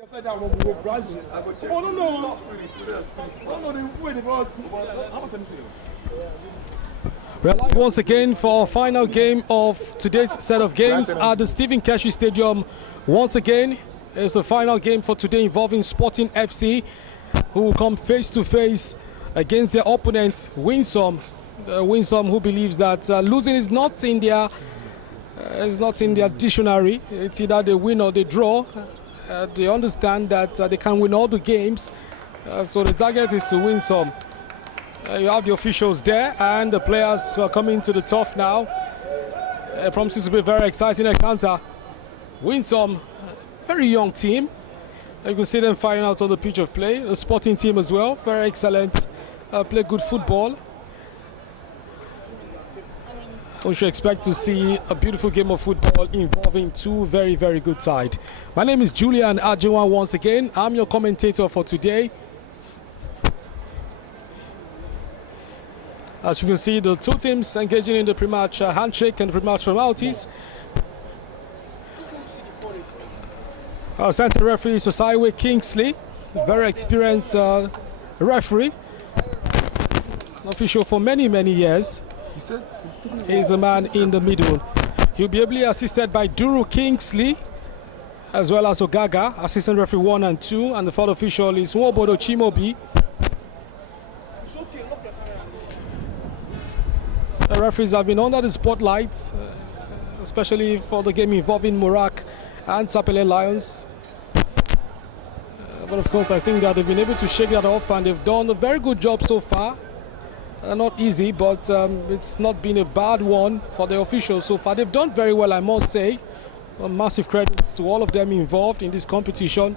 We're live once again for our final game of today's set of games at the Stephen Keshi Stadium. Once again, it's the final game for today involving Sporting FC, who will come face to face against their opponent, Winsome. Winsome, who believes that losing is not in their dictionary. It's either they win or they draw. They understand that they can win all the games, so the target is to win some. You have the officials there and the players are coming to the turf now. It promises to be a very exciting encounter. Winsome, very young team. You can see them firing out on the pitch of play. The Sporting team as well, very excellent. Play good football. We should expect to see a beautiful game of football involving two very, very good sides. My name is Julian Ajiwan once again. I'm your commentator for today. As you can see, the two teams engaging in the pre-match handshake and pre-match formalities. Our center referee is Osaiwe Kingsley, a very experienced referee, an official for many, many years. He's the man in the middle. He'll be ably assisted by Duru Kingsley, as well as Ogaga, assistant referee 1 and 2, and the third official is Wobodo Chimobi. The referees have been under the spotlight, especially for the game involving Murak and Tapele Lions. But of course, I think that they've been able to shake that off, and they've done a very good job so far. Not easy, but it's not been a bad one for the officials so far. They've done very well, I must say. Massive credits to all of them involved in this competition.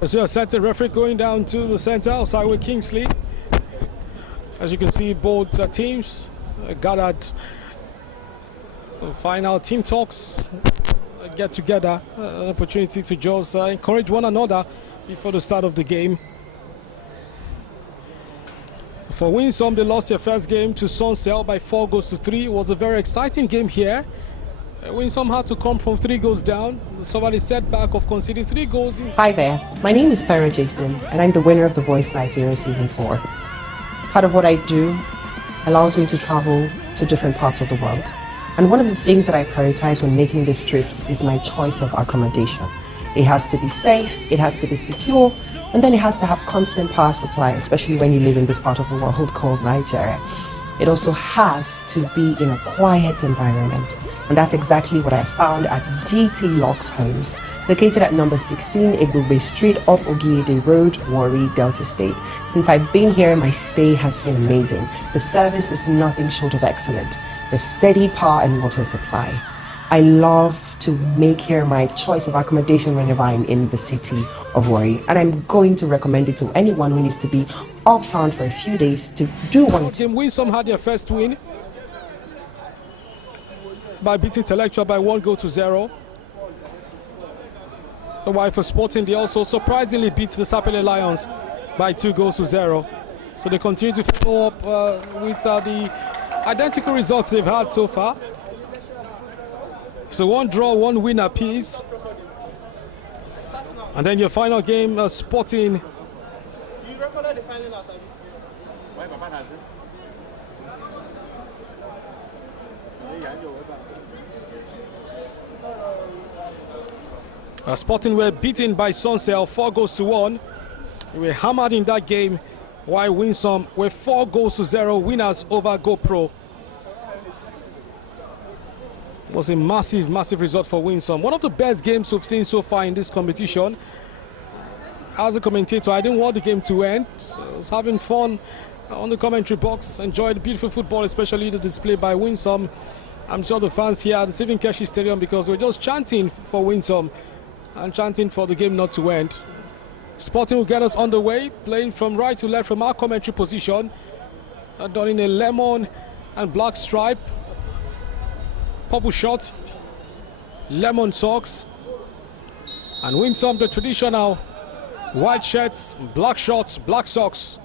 As your center referee going down to the center, Osaiwe Kingsley. As you can see, both teams gathered the final team talks, get together, an opportunity to just encourage one another before the start of the game. For Winsome, they lost their first game to Sunsel by 4-3. It was a very exciting game here. Winsome had to come from 3 goals down. Suffered a setback of conceding 3 goals. Hi there, my name is Pero Jason, and I'm the winner of The Voice Nigeria Season 4. Part of what I do allows me to travel to different parts of the world. And one of the things that I prioritize when making these trips is my choice of accommodation. It has to be safe, it has to be secure, and then it has to have constant power supply, especially when you live in this part of the world called Nigeria. It also has to be in a quiet environment, and that's exactly what I found at GT Locks Homes, located at number 16 Ebube Street off Ogiede Road, Warri, Delta State. Since I've been here, my stay has been amazing. The service is nothing short of excellent. The steady power and water supply. I love to make here my choice of accommodation whenever I'm in the city of Warri, and I'm going to recommend it to anyone who needs to be off town for a few days to do one. Team Winsome had their first win. by beating Intellectual by 1-0. While for Sporting, they also surprisingly beat the Sapele Lions by 2-0. So they continue to follow up with the identical results they've had so far. So 1 draw, 1 win apiece. And then your final game, Sporting. Sporting were beaten by Sunsel 4-1. They were hammered in that game, while Winsome were 4-0 winners over GoPro. It was a massive result for Winsome. One of the best games we've seen so far in this competition. As a commentator, I didn't want the game to end. I was having fun on the commentary box, enjoyed the beautiful football, especially the display by Winsome. I'm sure the fans here at the Stephen Keshi Stadium, because we're just chanting for Winsome and chanting for the game not to end. Sporting will get us on the way, playing from right to left from our commentary position, done in a lemon and black stripe, purple short, lemon socks, and Winsome the traditional white shirts, black shorts, black socks.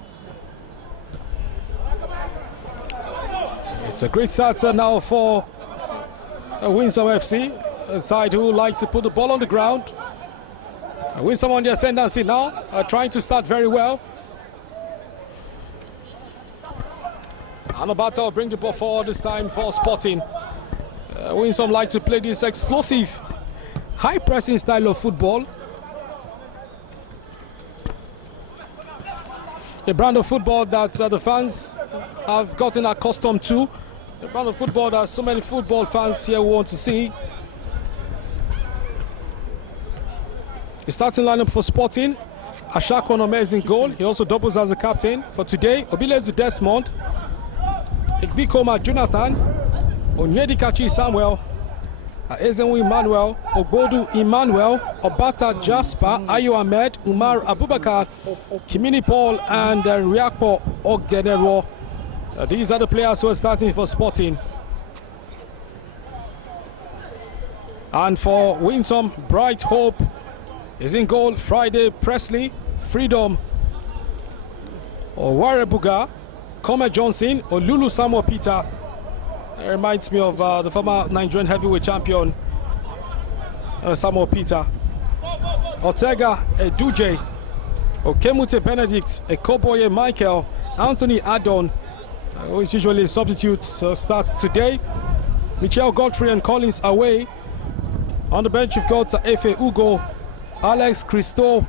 It's a great start now for Winsome FC, a side who like to put the ball on the ground. Winsome on the ascendancy now, trying to start very well. Anobata will bring the ball forward this time for Sporting. Winsome like to play this explosive, high-pressing style of football. A brand of football that the fans have gotten accustomed to. A brand of football that so many football fans here want to see. The starting lineup for Sporting: Ashako on amazing goal. He also doubles as a captain for today. Obilezu Desmond, Igbikoma Jonathan, Onyedikachi Samuel, Ezenwu Emmanuel, Ogbodu Emmanuel, Obata Jasper, Ayo Ahmed, Umar Abubakar, Kimini Paul, and Riakpo Ogedero. These are the players who are starting for Sporting. And for Winsome, Bright Hope is in goal. Friday Presley, Freedom, Warri Buga, Kome Johnson, Olulu Samuel Peter. It reminds me of the former Nigerian heavyweight champion Samuel Peter. Ortega Eduje, Okemute Benedict, Ekoboye Michael, Anthony Adon, who is usually a substitute, starts today. Michelle Godfrey and Collins away. On the bench, you've got Efe Ugo, Alex Christo,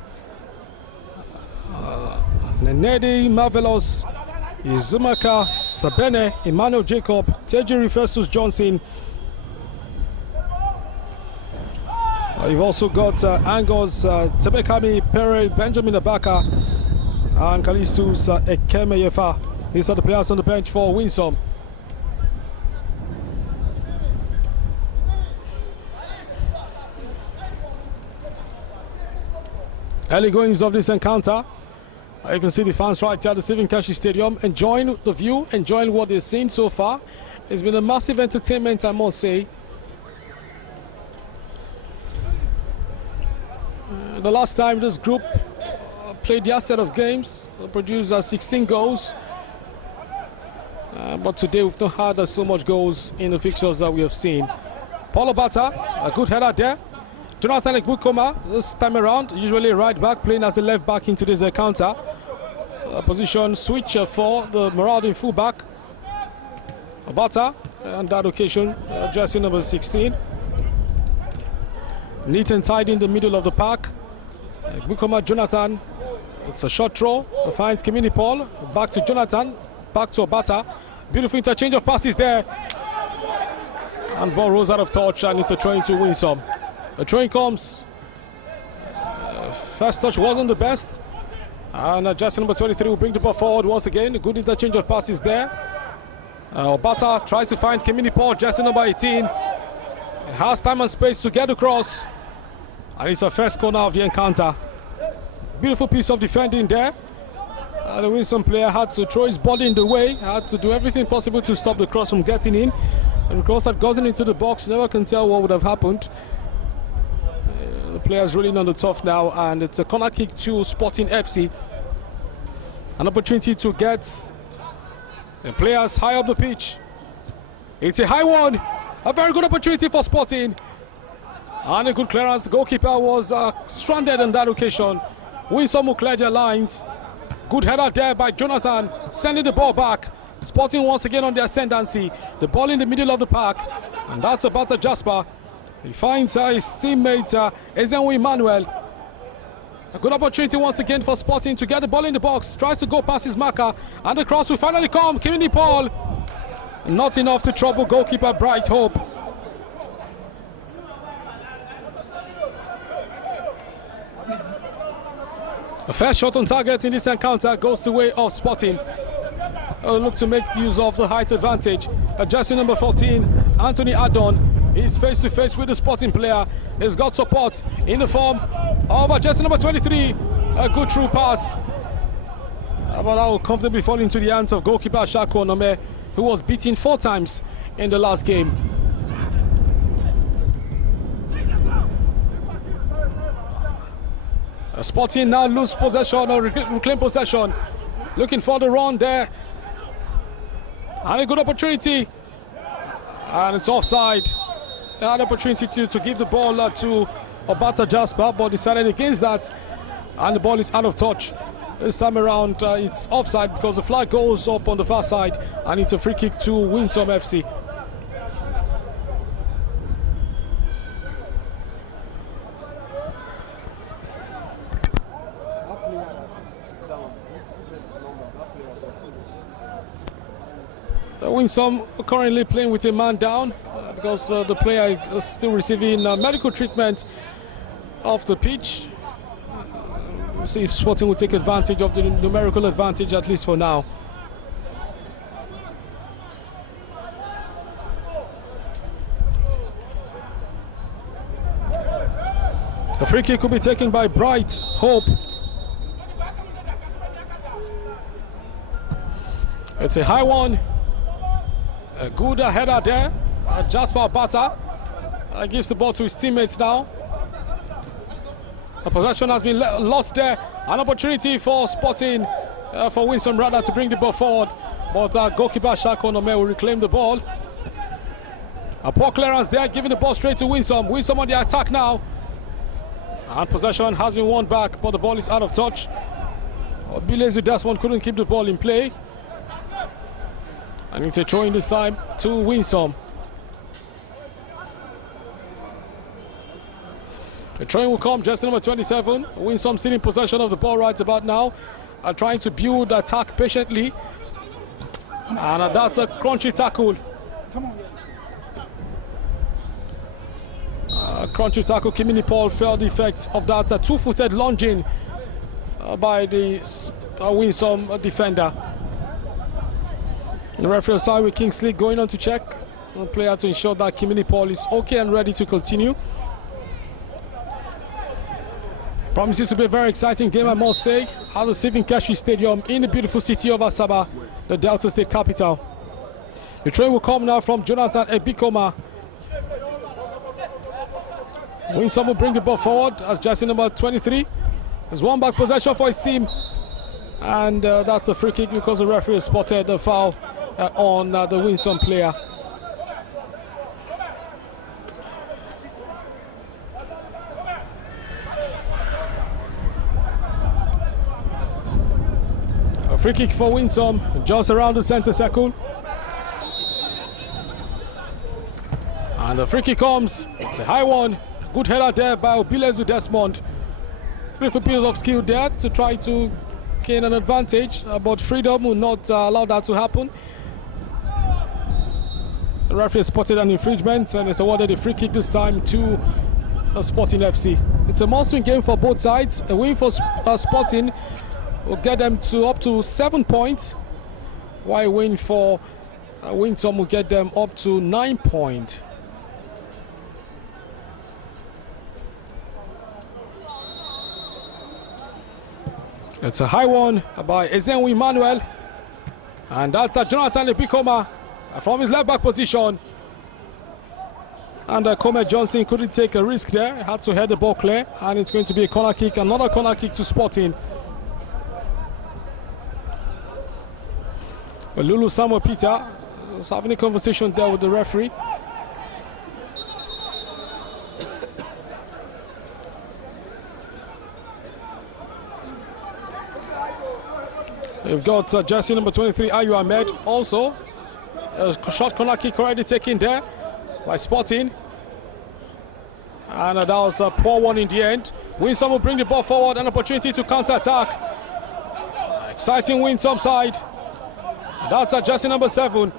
Nenedi Marvelous, Izumaka Sabene, Emmanuel Jacob, Tejiri Festus Johnson. You've also got Angos, Tebekami Pere, Benjamin Abaka, and Kalistus Ekemeyefa. These are the players on the bench for Winsome. Early goings of this encounter. You can see the fans right here at the Stephen Keshi Stadium enjoying the view, enjoying what they've seen so far. It's been a massive entertainment, I must say. The last time this group played their set of games, they produced 16 goals. But today we've not had so much goals in the fixtures that we have seen. Paulo Bata, a good header there. Jonathan Ekbukoma, this time around, usually right back, playing as a left back into this counter. Position switch for the marauding fullback. Bata, on that occasion, jersey number 16. Neat and tidy in the middle of the park. Ekbukoma, Jonathan, it's a short throw, finds Kimini Paul, back to Jonathan, back to Obata. Beautiful interchange of passes there. And ball rolls out of touch, and it's a throw into Winsome. The throw comes. First touch wasn't the best. And jersey number 23 will bring the ball forward once again. A good interchange of passes there. Obata tries to find Kimini Paul, jersey number 18. Has time and space to get across. And it's a first corner of the encounter. Beautiful piece of defending there. The Winsome player had to throw his body in the way, had to do everything possible to stop the cross from getting in. And cross had gotten into the box, never can tell what would have happened. The players rolling on the top now, and it's a corner kick to Sporting FC. An opportunity to get the players high up the pitch. It's a high one, a very good opportunity for Sporting. And a good clearance. The goalkeeper was stranded on that occasion. Winsome will clear their lines. Good header there by Jonathan, sending the ball back. Sporting once again on the ascendancy. The ball in the middle of the park, and that's about Jasper. He finds his teammate Ezenwu Emmanuel. A good opportunity once again for Sporting to get the ball in the box. Tries to go past his marker, and the cross will finally come. Kimini Paul, not enough to trouble goalkeeper Bright Hope. A fair shot on target in this encounter goes the way of Sporting. Look to make use of the height advantage. Jersey number 14, Anthony Adon, is face to face with the Sporting player. He's got support in the form of jersey number 23. A good through pass. But that will comfortably fall into the hands of goalkeeper Shako Onome, who was beaten 4 times in the last game. Sporting now lose possession or reclaim possession. Looking for the run there. And a good opportunity. And it's offside. They had an opportunity to give the ball to Obata Jasper, but decided against that. And the ball is out of touch. This time around it's offside because the flag goes up on the far side. And it's a free kick to Winsome FC. Winsome currently playing with a man down because the player is still receiving medical treatment off the pitch. We'll see if Sporting will take advantage of the numerical advantage, at least for now. The free kick could be taken by Bright Hope. It's a high one. A good header there. Jasper Bata gives the ball to his teammates now. The possession has been lost there. An opportunity for Sporting, for Winsome rather, to bring the ball forward. But goalkeeper Shako Onome will reclaim the ball. A poor clearance there, giving the ball straight to Winsome. Winsome on the attack now. And possession has been won back, but the ball is out of touch. Bilezu Desmond couldn't keep the ball in play. And it's a throw in this time to Winsome. The throw will come, jersey number 27. Winsome still in possession of the ball right about now. Trying to build the attack patiently. And that's a crunchy tackle. Crunchy tackle. Kimini Paul felt the effects of that two-footed lunging by the Winsome defender. The referee side with Kingsley going on to check the player to ensure that Kimini Paul is okay and ready to continue. Promises to be a very exciting game, I must say, at the Stephen Keshi Stadium in the beautiful city of Asaba, the Delta State capital. The train will come now from Jonathan Ebikoma. Winsome will bring the ball forward as jersey number 23. There's one back possession for his team. And that's a free kick because the referee has spotted the foul on the Winsome player. A free kick for Winsome, just around the center circle. And the free kick comes. It's a high one. Good header there by Bilezu Desmond. Beautiful piece of skill there to try to gain an advantage, but Freedom will not allow that to happen. The referee spotted an infringement and has awarded a free kick this time to Sporting FC. It's a must-win game for both sides. A win for Sporting will get them to up to 7 points, while a win for Winsome will get them up to 9 points. It's a high one by Ezenwu Emmanuel. And that's Jonathan Ebikoma from his left back position. And Comet Johnson couldn't take a risk there. He had to head the ball clear, and it's going to be a corner kick. Another corner kick to Sporting. Well, Lulu Samuel Peter was having a conversation there with the referee. We've got jersey number 23, Ayu Ahmed. Also, a short corner kick already taken there by Sporting. And that was a poor one in the end. Winsome will bring the ball forward, an opportunity to counter-attack. Exciting Winsome side. That's jersey number 7.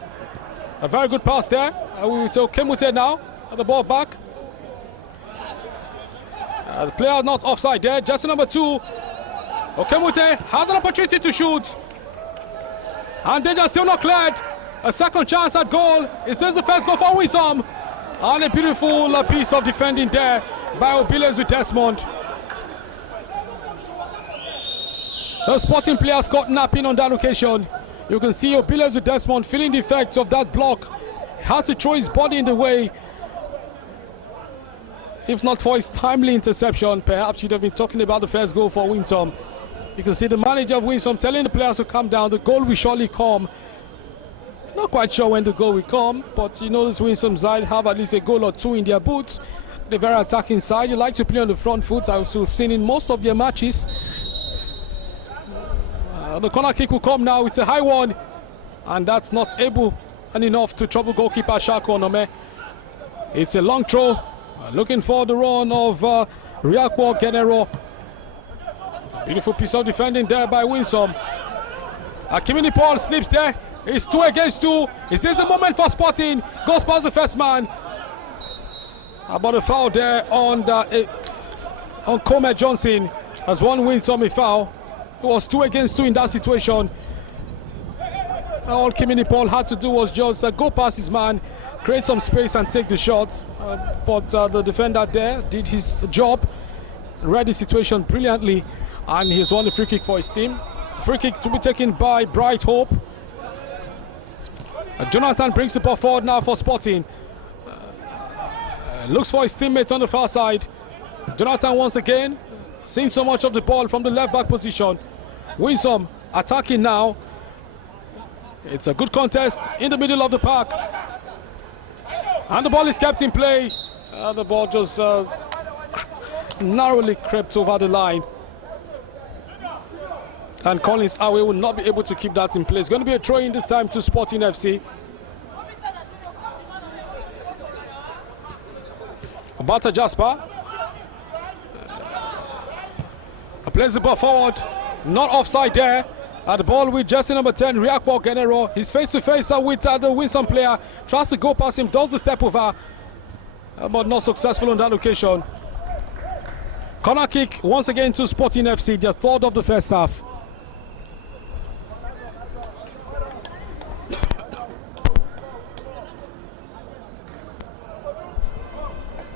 A very good pass there. We will take Kemute now at the ball back. The player not offside there. Jersey number 2. Okemute has an opportunity to shoot. And danger still not cleared. A second chance at goal. Is this the first goal for Winsome? And a beautiful piece of defending there by Obilezu Desmond. The Sporting players caught napping on that occasion. You can see Obilezu Desmond feeling the effects of that block. He had to throw his body in the way. If not for his timely interception, perhaps you'd have been talking about the first goal for Winsome. You can see the manager of Winsome telling the players to calm down. The goal will surely come. Not quite sure when the goal will come, but you know this Winsome side have at least a goal or 2 in their boots. They're very attacking side. They like to play on the front foot, as we've seen in most of their matches. The corner kick will come now. It's a high one, and that's not able and enough to trouble goalkeeper Shako Onome. It's a long throw. Looking for the run of Riakpo Genero. Beautiful piece of defending there by Winsome. Akimini Paul slips there. It's 2 against 2. Is this the moment for Sporting? Goes past the first man. About a foul there on Comet Johnson. Has one Winsome a foul. It was 2 against 2 in that situation. All Kimini Paul had to do was just go past his man, create some space and take the shot. But the defender there did his job, read the situation brilliantly, and he's won the free kick for his team. Free kick to be taken by Bright Hope. Jonathan brings the ball forward now for Sporting. Looks for his teammate on the far side. Jonathan once again, seeing so much of the ball from the left back position. Winsome attacking now. It's a good contest in the middle of the park. And the ball is kept in play. The ball just narrowly crept over the line. And Collins Awe will not be able to keep that in place. Going to be a throw in this time to Sporting FC. Bata Jasper plays the ball forward. Not offside there. At the ball with jersey number 10, Riakpo Genero. He's face to face with the Winsome player. Tries to go past him, does the step over. But not successful on that occasion. Corner kick once again to Sporting FC, their 3rd of the first half.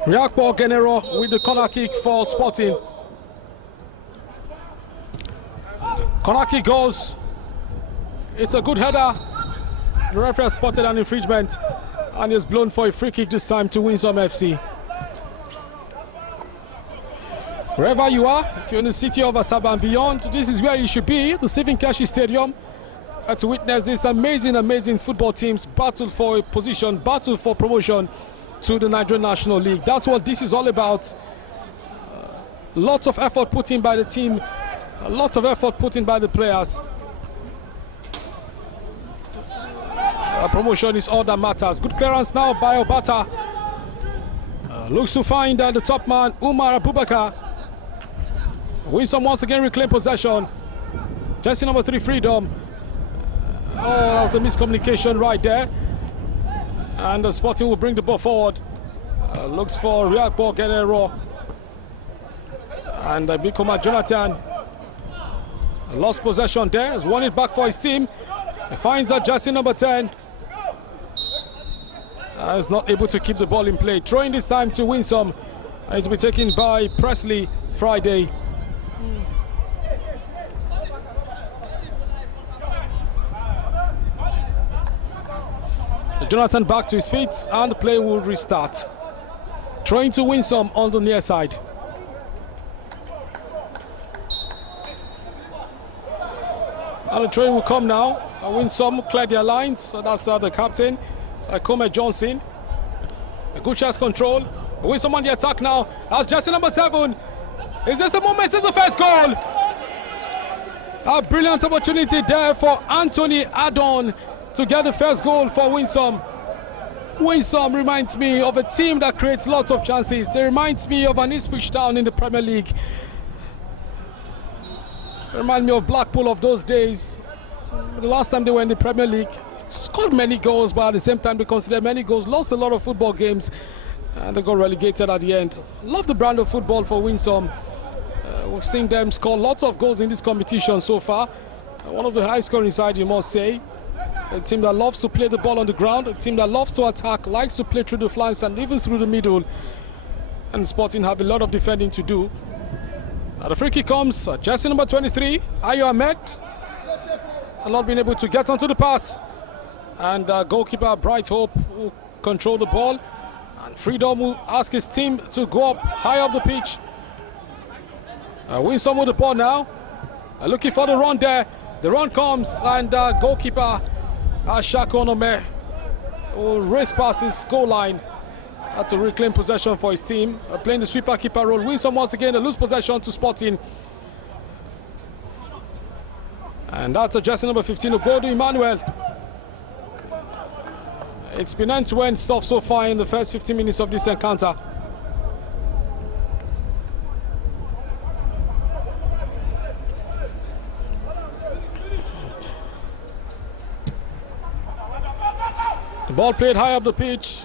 Riakpo Genero with the corner kick for Sporting. Corner kick goes. It's a good header. The referee has spotted an infringement and is blown for a free kick this time to Winsome FC. Wherever you are, if you're in the city of Asaba and beyond, this is where you should be, the Stephen Keshi Stadium, to witness this amazing football teams battle for a position, battle for promotion to the Nigerian National League. That's what this is all about. Lots of effort put in by the team, lots of effort put in by the players. Promotion is all that matters. Good clearance now by Obata. Looks to find the top man, Umar Abubakar. Winsome once again reclaim possession. Jersey number 3, Freedom. That was a miscommunication right there. And the Sporting will bring the ball forward. Looks for Riakpo Genero. And Bikoma Jonathan lost possession there. Has won it back for his team. He finds jersey number 10. Is not able to keep the ball in play. Throwing this time to Winsome. And it will be taken by Presley Friday. Jonathan back to his feet and the play will restart. Throwing to Winsome on the near side. And the train will come now. Winsome cleared their lines. So that's the captain, Comer Johnson. A good chance control. Winsome on the attack now. That's jersey number 7. Is this the moment? Is this the first goal? A brilliant opportunity there for Anthony Adon to get the first goal for Winsome. Winsome reminds me of a team that creates lots of chances. It reminds me of an Ipswich Town in the Premier League. It reminds me of Blackpool of those days. The last time they were in the Premier League, scored many goals, but at the same time they conceded many goals, lost a lot of football games, and they got relegated at the end. Love the brand of football for Winsome. We've seen them score lots of goals in this competition so far. One of the high scoring sides, you must say. A team that loves to play the ball on the ground, a team that loves to attack, likes to play through the flanks and even through the middle. And Sporting have a lot of defending to do. The free kick comes, jersey number 23, Ayo Ahmed. Not being able to get onto the pass. And goalkeeper Bright Hope will control the ball. And Freedom will ask his team to go up high up the pitch. Winsome with the ball now. Looking for the run there. The run comes and goalkeeper Shako Onome will race past his goal line to reclaim possession for his team. Playing the sweeper keeper role. Winsome once again a loose possession to Sporting. And that's a jersey number 15, Obodo Emmanuel. It's been end-to-end stuff so far in the first 15 minutes of this encounter. The ball played high up the pitch.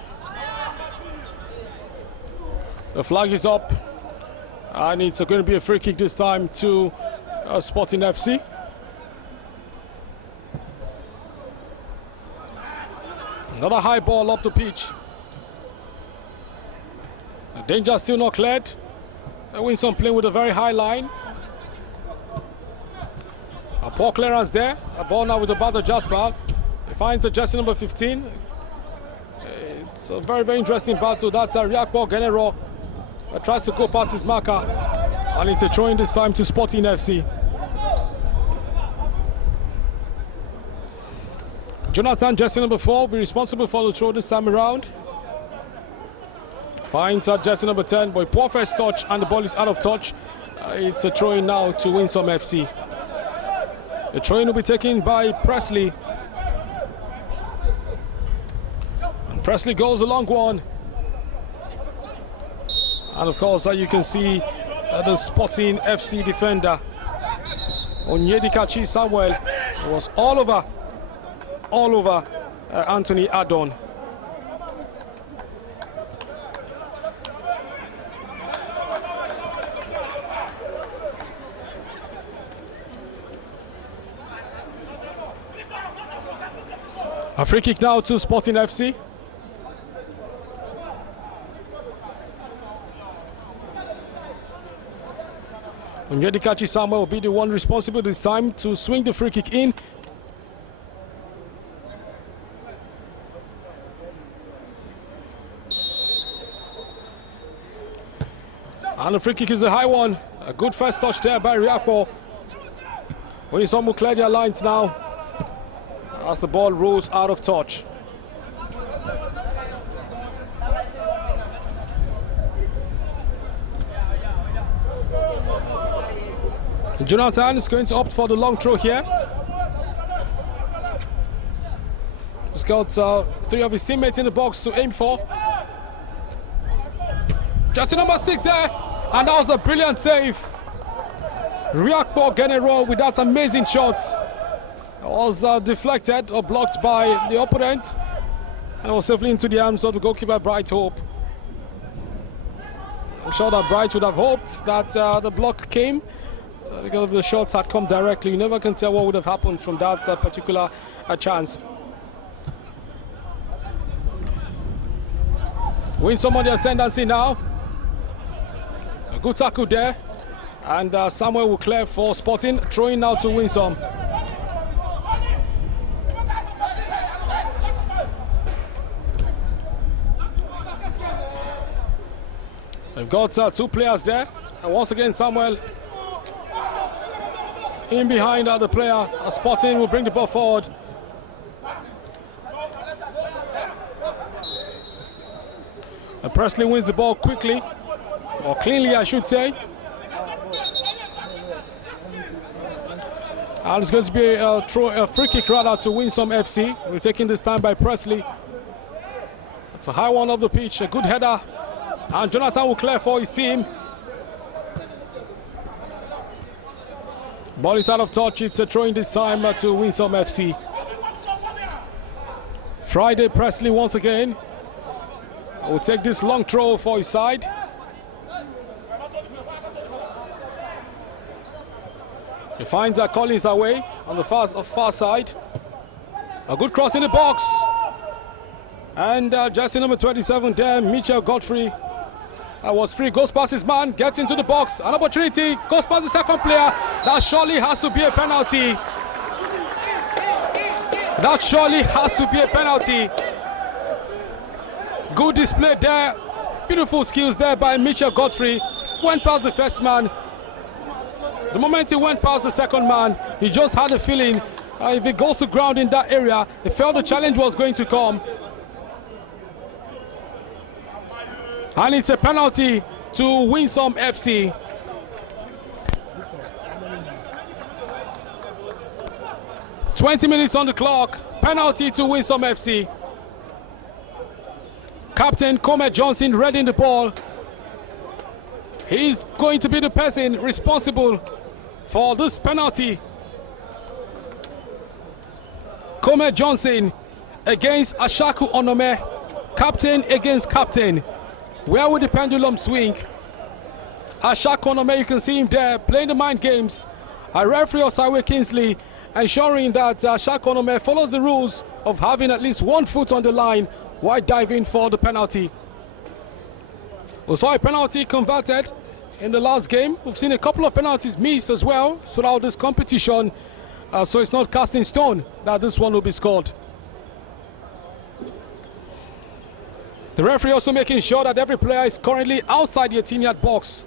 The flag is up. And it's going to be a free kick this time to Sporting FC. Another high ball up the pitch. The danger still not cleared. Winsome playing with a very high line. A poor clearance there. A ball now with the battle Jasper. He finds a jersey number 15. It's a very, very interesting battle. That's a Riakpo Genero. Tries to go past his marker. And it's a throw in this time to Sporting FC. Jonathan, jersey number 4, will be responsible for the throw this time around. Finds jersey number 10, but poor first touch and the ball is out of touch. It's a throw in now to Winsome FC. The throw in will be taken by Presley. And Presley goes a long one. And of course, you can see the Sporting FC defender, Onyedikachi Samuel, was all over Anthony Adon. A free kick now to Sporting FC. Onyedikachi Samuel will be the one responsible this time to swing the free kick in. And the free kick is a high one. A good first touch there by Riakpo. Winsome will clear their lines now as the ball rolls out of touch. Jonathan is going to opt for the long throw here. He's got 3 of his teammates in the box to aim for. Jersey number 6 there. And that was a brilliant save. Riakpo Genero with that amazing shot. It was deflected or blocked by the opponent. And it was safely into the arms of the goalkeeper, Bright Hope. I'm sure that Bright would have hoped that the block came. Because if the shots had come directly, you never can tell what would have happened from that particular chance. Winsome on the ascendancy now. A good tackle there. And Samuel will clear for Sporting. Throwing now to Winsome. They've got two players there. And once again, Samuel in behind the player. Sporting will bring the ball forward. And Presley wins the ball quickly, or cleanly, I should say. And it's going to be a free kick rather to Winsome FC. We're taking this time by Presley. It's a high one up the pitch, a good header. And Jonathan will clear for his team. Ball is out of touch. It's a throw-in this time to Winsome FC. Friday Presley once again will take this long throw for his side. He finds Collins away on the far side. A good cross in the box. And jersey number 27 there, Mitchell Godfrey. Was free, goes past his man, gets into the box. An opportunity, goes past the second player. That surely has to be a penalty. That surely has to be a penalty. Good display there. Beautiful skills there by Mitchell Godfrey. Went past the first man. The moment he went past the second man, he just had a feeling if he goes to ground in that area, he felt the challenge was going to come. And it's a penalty to Winsome FC. "20 minutes on the clock. Penalty to Winsome FC. Captain Comet Johnson reading the ball. He's going to be the person responsible for this penalty. Comet Johnson against Ashaku Onome. Captain against captain. Where will the pendulum swing? Ashaku Onome, you can see him there playing the mind games. A referee Osawe Kingsley ensuring that Ashaku Onome follows the rules of having at least 1 foot on the line while diving for the penalty. We saw a penalty converted in the last game. We've seen a couple of penalties missed as well throughout this competition. So it's not cast in stone that this one will be scored. The referee also making sure that every player is currently outside the 18-yard box,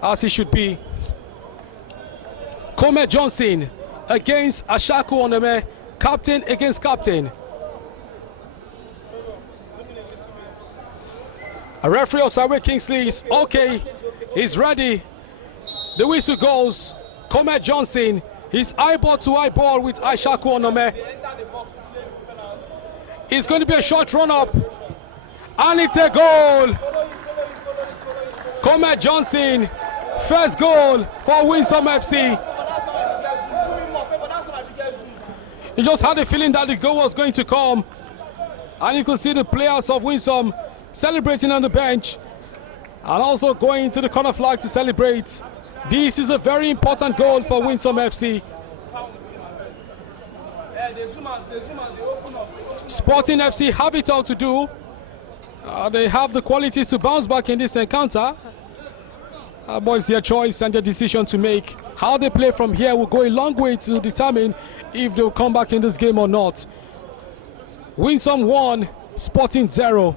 as he should be. Comet Johnson against Ashaku Onome, captain against captain. A referee Osawe Kingsley is okay, he's ready. The whistle goes. Comet Johnson, he's eyeball to eyeball with Ashaku Onome. It's going to be a short run-up. And it's a goal. Comet Johnson, first goal for Winsome FC. He just had a feeling that the goal was going to come. And you could see the players of Winsome celebrating on the bench and also going to the corner flag to celebrate. This is a very important goal for Winsome FC. Sporting FC have it all to do. They have the qualities to bounce back in this encounter. But it's their choice and their decision to make. How they play from here will go a long way to determine if they'll come back in this game or not. Winsome 1, Sporting 0.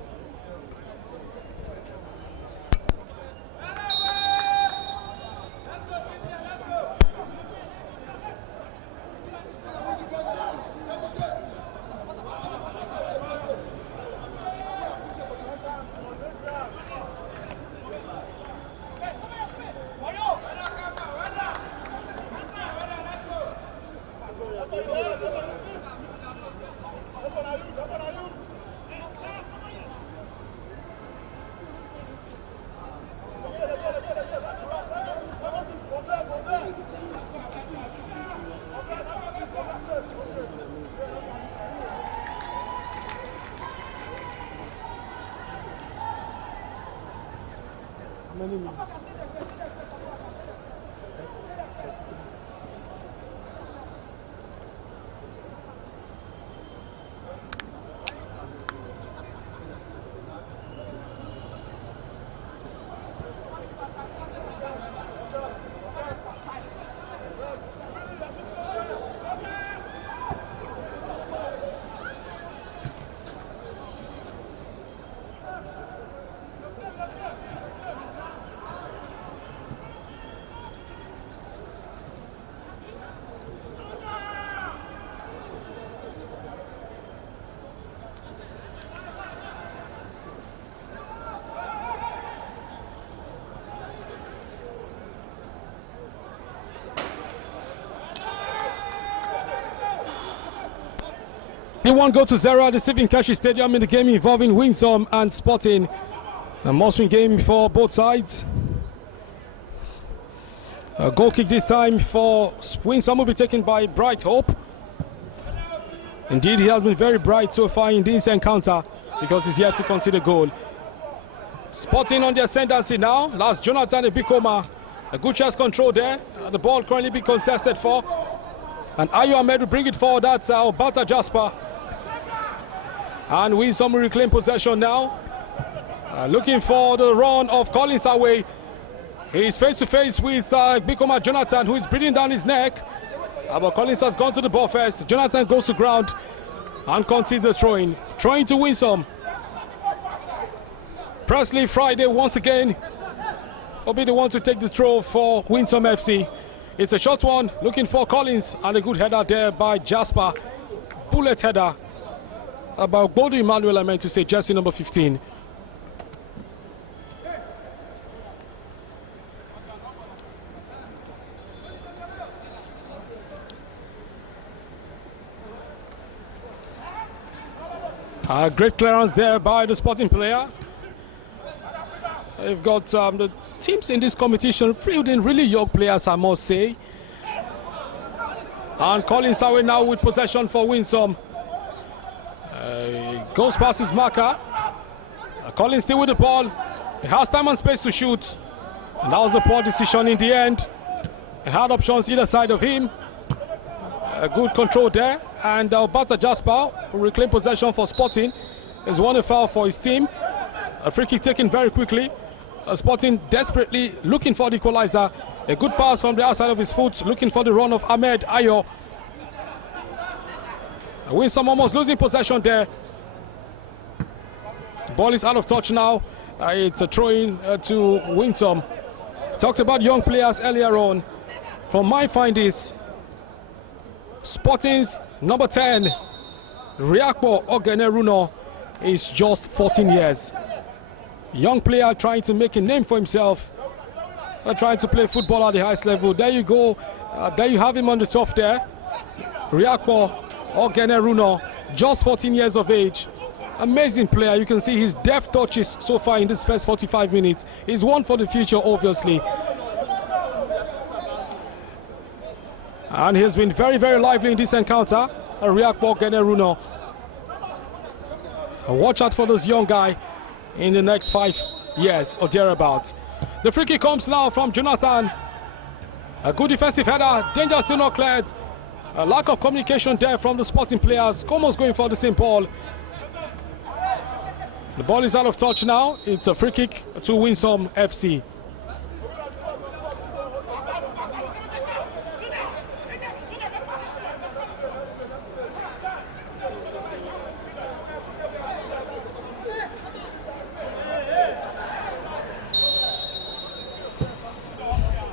Still 1-0 at the Stephen Keshi Stadium in the game involving Winsome and Sporting. A must-win game for both sides. A goal kick this time for Winsome will be taken by Bright Hope. Indeed, he has been very bright so far in this encounter because he's yet to concede a goal. Sporting on the ascendancy now. Last Jonathan Ebikoma. A good chest control there. The ball currently being contested for. And Ayo Ahmed will bring it forward. That's Obata Jasper. And Winsome will reclaim possession now. Looking for the run of Collins away. He's face to face with Bikoma Jonathan, who is breathing down his neck. But Collins has gone to the ball first. Jonathan goes to ground and concedes the throw-in. Throw-in to Winsome. Presley Friday once again will be the one to take the throw for Winsome FC. It's a short one, looking for Collins, and a good header there by Jasper. Bullet header. About Bodo Emmanuel, I meant to say, jersey number 15. Great clearance there by the Sporting player. They've got the teams in this competition fielding really young players, I must say. And Collins away now with possession for Winsome. Goes past his marker. Collins still with the ball. He has time and space to shoot. And that was a poor decision in the end. He had options either side of him. A good control there. And Obata Jasper will reclaim possession for Sporting. He's won a foul for his team. A free kick taken very quickly. Sporting desperately looking for the equalizer. A good pass from the outside of his foot, looking for the run of Ahmed Ayo. Winsome almost losing possession there. Ball is out of touch now. It's a throw-in to Winsome. Talked about young players earlier on. From my findings, Sporting's number 10, Riakpo Ogeneruno, is just 14 years. Young player trying to make a name for himself, trying to play football at the highest level. There you go. There you have him on the top there. Riakpo Ogeneruno, just 14 years of age. Amazing player. You can see his deft touches so far in this first 45 minutes. He's one for the future, obviously. And he's been very, very lively in this encounter. Riakpo Ogeneruno. Watch out for this young guy in the next 5 years or thereabouts. The free kick comes now from Jonathan. A good defensive header. Danger still not cleared. A lack of communication there from the Sporting players. Almost going for the same ball. The ball is out of touch now. It's a free kick to Winsome FC.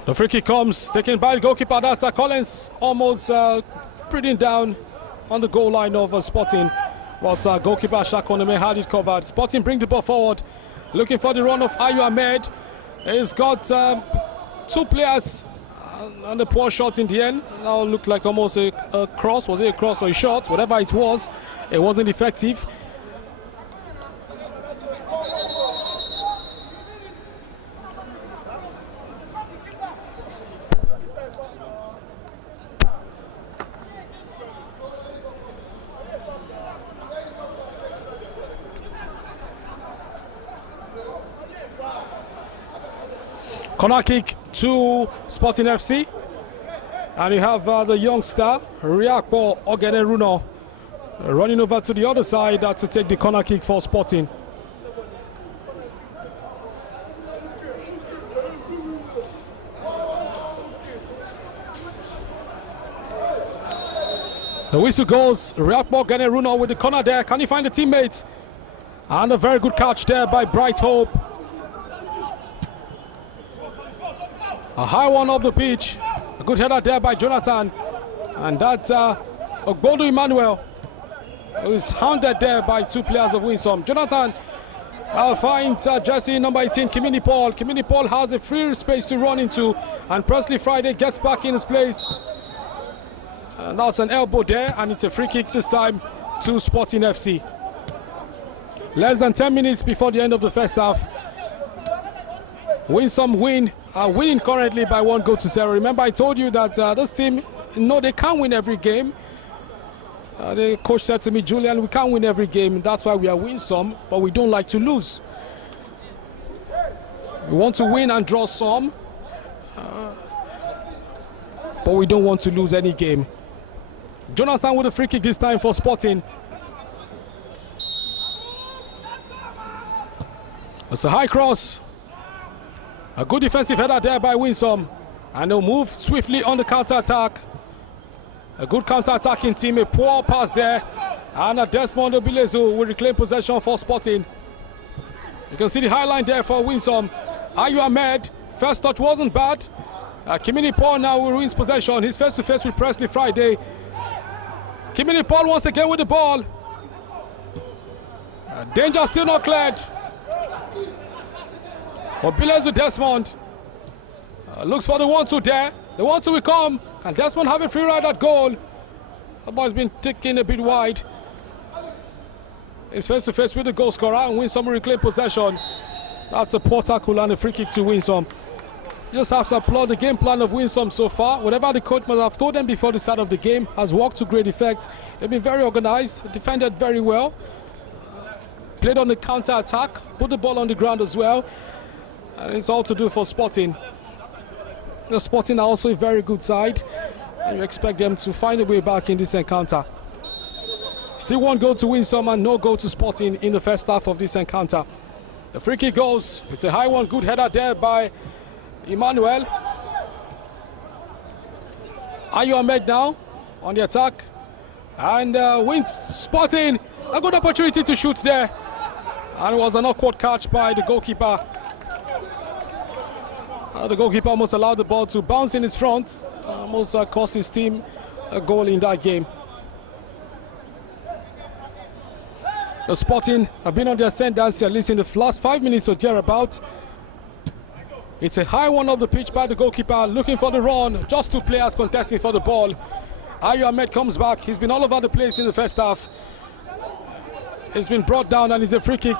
The free kick comes, taken by the goalkeeper. That's Collins, almost breathing down on the goal line of Sporting. But goalkeeper Shakoneme had it covered. Sporting bring the ball forward, looking for the run of Ayo Ahmed. He's got 2 players and a poor shot in the end. Now looked like almost a cross. Was it a cross or a shot? Whatever it wasn't effective. Corner kick to Sporting FC. And you have the youngster, Riakpo Ogeneruno, running over to the other side to take the corner kick for Sporting. The whistle goes. Riakpo Ogeneruno with the corner there. Can he find the teammates? And a very good catch there by Bright Hope. A high one up the pitch. A good header there by Jonathan. And that Bodo Emmanuel is hounded there by 2 players of Winsome. Jonathan finds jersey number 18, Kimini Paul. Kimini Paul has a free space to run into. And Presley Friday gets back in his place. And that's an elbow there. And it's a free kick this time to Sporting FC. Less than 10 minutes before the end of the first half. Winsome are winning currently by 1-0. Remember, I told you that this team, they can't win every game. The coach said to me, Julian, we can't win every game. That's why we are Winsome, but we don't like to lose. We want to win and draw some, but we don't want to lose any game. Jonathan with a free kick this time for Sporting. It's a high cross. A good defensive header there by Winsome. And they'll move swiftly on the counter-attack. A good counter-attacking team, a poor pass there. And Desmond Obilezu will reclaim possession for Sporting. You can see the high line there for Winsome. Ayu Ahmed, first touch wasn't bad. Kimini Paul now will win possession. He's face-to-face with Presley Friday. Kimini Paul once again with the ball. Danger still not cleared. Obilezu Desmond looks for the 1-2 there. The 1-2 will come. Can Desmond have a free ride at goal? The ball's been taken a bit wide. He's face to face with the goal scorer and Winsome will reclaim possession. That's a poor tackle and a free kick to Winsome. You just have to applaud the game plan of Winsome so far. Whatever the coach must have told them before the start of the game has worked to great effect. They've been very organized, defended very well, played on the counter attack, put the ball on the ground as well. And it's all to do for Sporting. The Sporting are also a very good side, and you expect them to find a way back in this encounter. Still 1 goal to Winsome and no goal to Sporting in the first half of this encounter. The free kick goes. It's a high one, good header there by Emmanuel. Ayu Ahmed now on the attack, and wins Sporting. A good opportunity to shoot there, and it was an awkward catch by the goalkeeper. The goalkeeper almost allowed the ball to bounce in his front, almost cost his team a goal in that game. The Sporting have been on the ascendant at least in the last 5 minutes or thereabout. It's a high one up the pitch by the goalkeeper, looking for the run. Just 2 players contesting for the ball. Ayu Ahmed comes back. He's been all over the place in the first half. He's been brought down and it's a free kick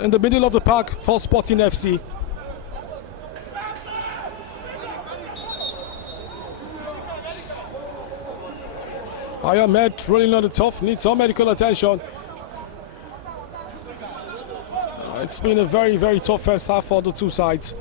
in the middle of the park for Sporting FC. Ayu Ahmed rolling on the top, needs some medical attention. It's been a very, very tough first half for the two sides.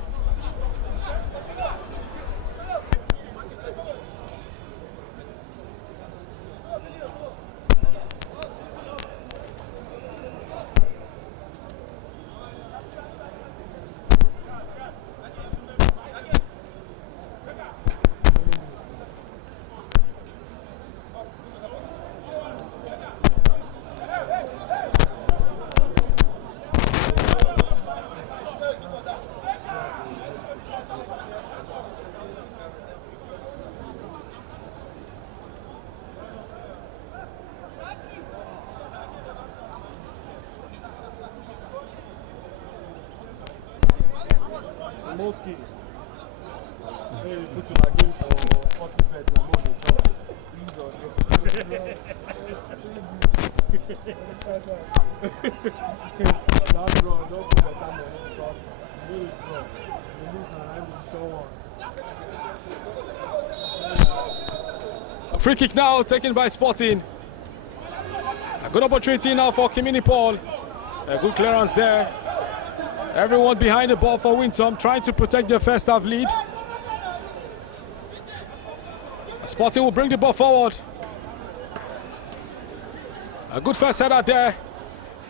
Moski. Hey, put you again for 40 bed to move the church. That's wrong. Don't put the time on the top. The middle is wrong. The middle is so on. A free kick now taken by Sporting. A good opportunity now for Kimini Paul. A good clearance there. Everyone behind the ball for Winsome, trying to protect their first half lead. Sporting will bring the ball forward. A good first header there.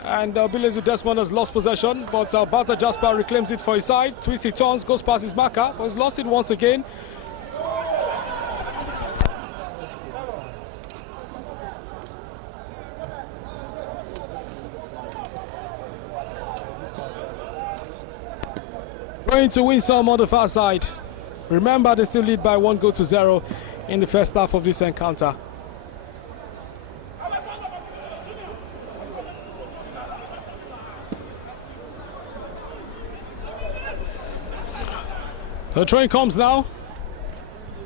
And Obilezu Desmond has lost possession, but Bata Jasper reclaims it for his side. Twisty turns, goes past his marker, but he's lost it once again. Going to Winsome on the far side. Remember, they still lead by 1-0 in the first half of this encounter. The train comes now.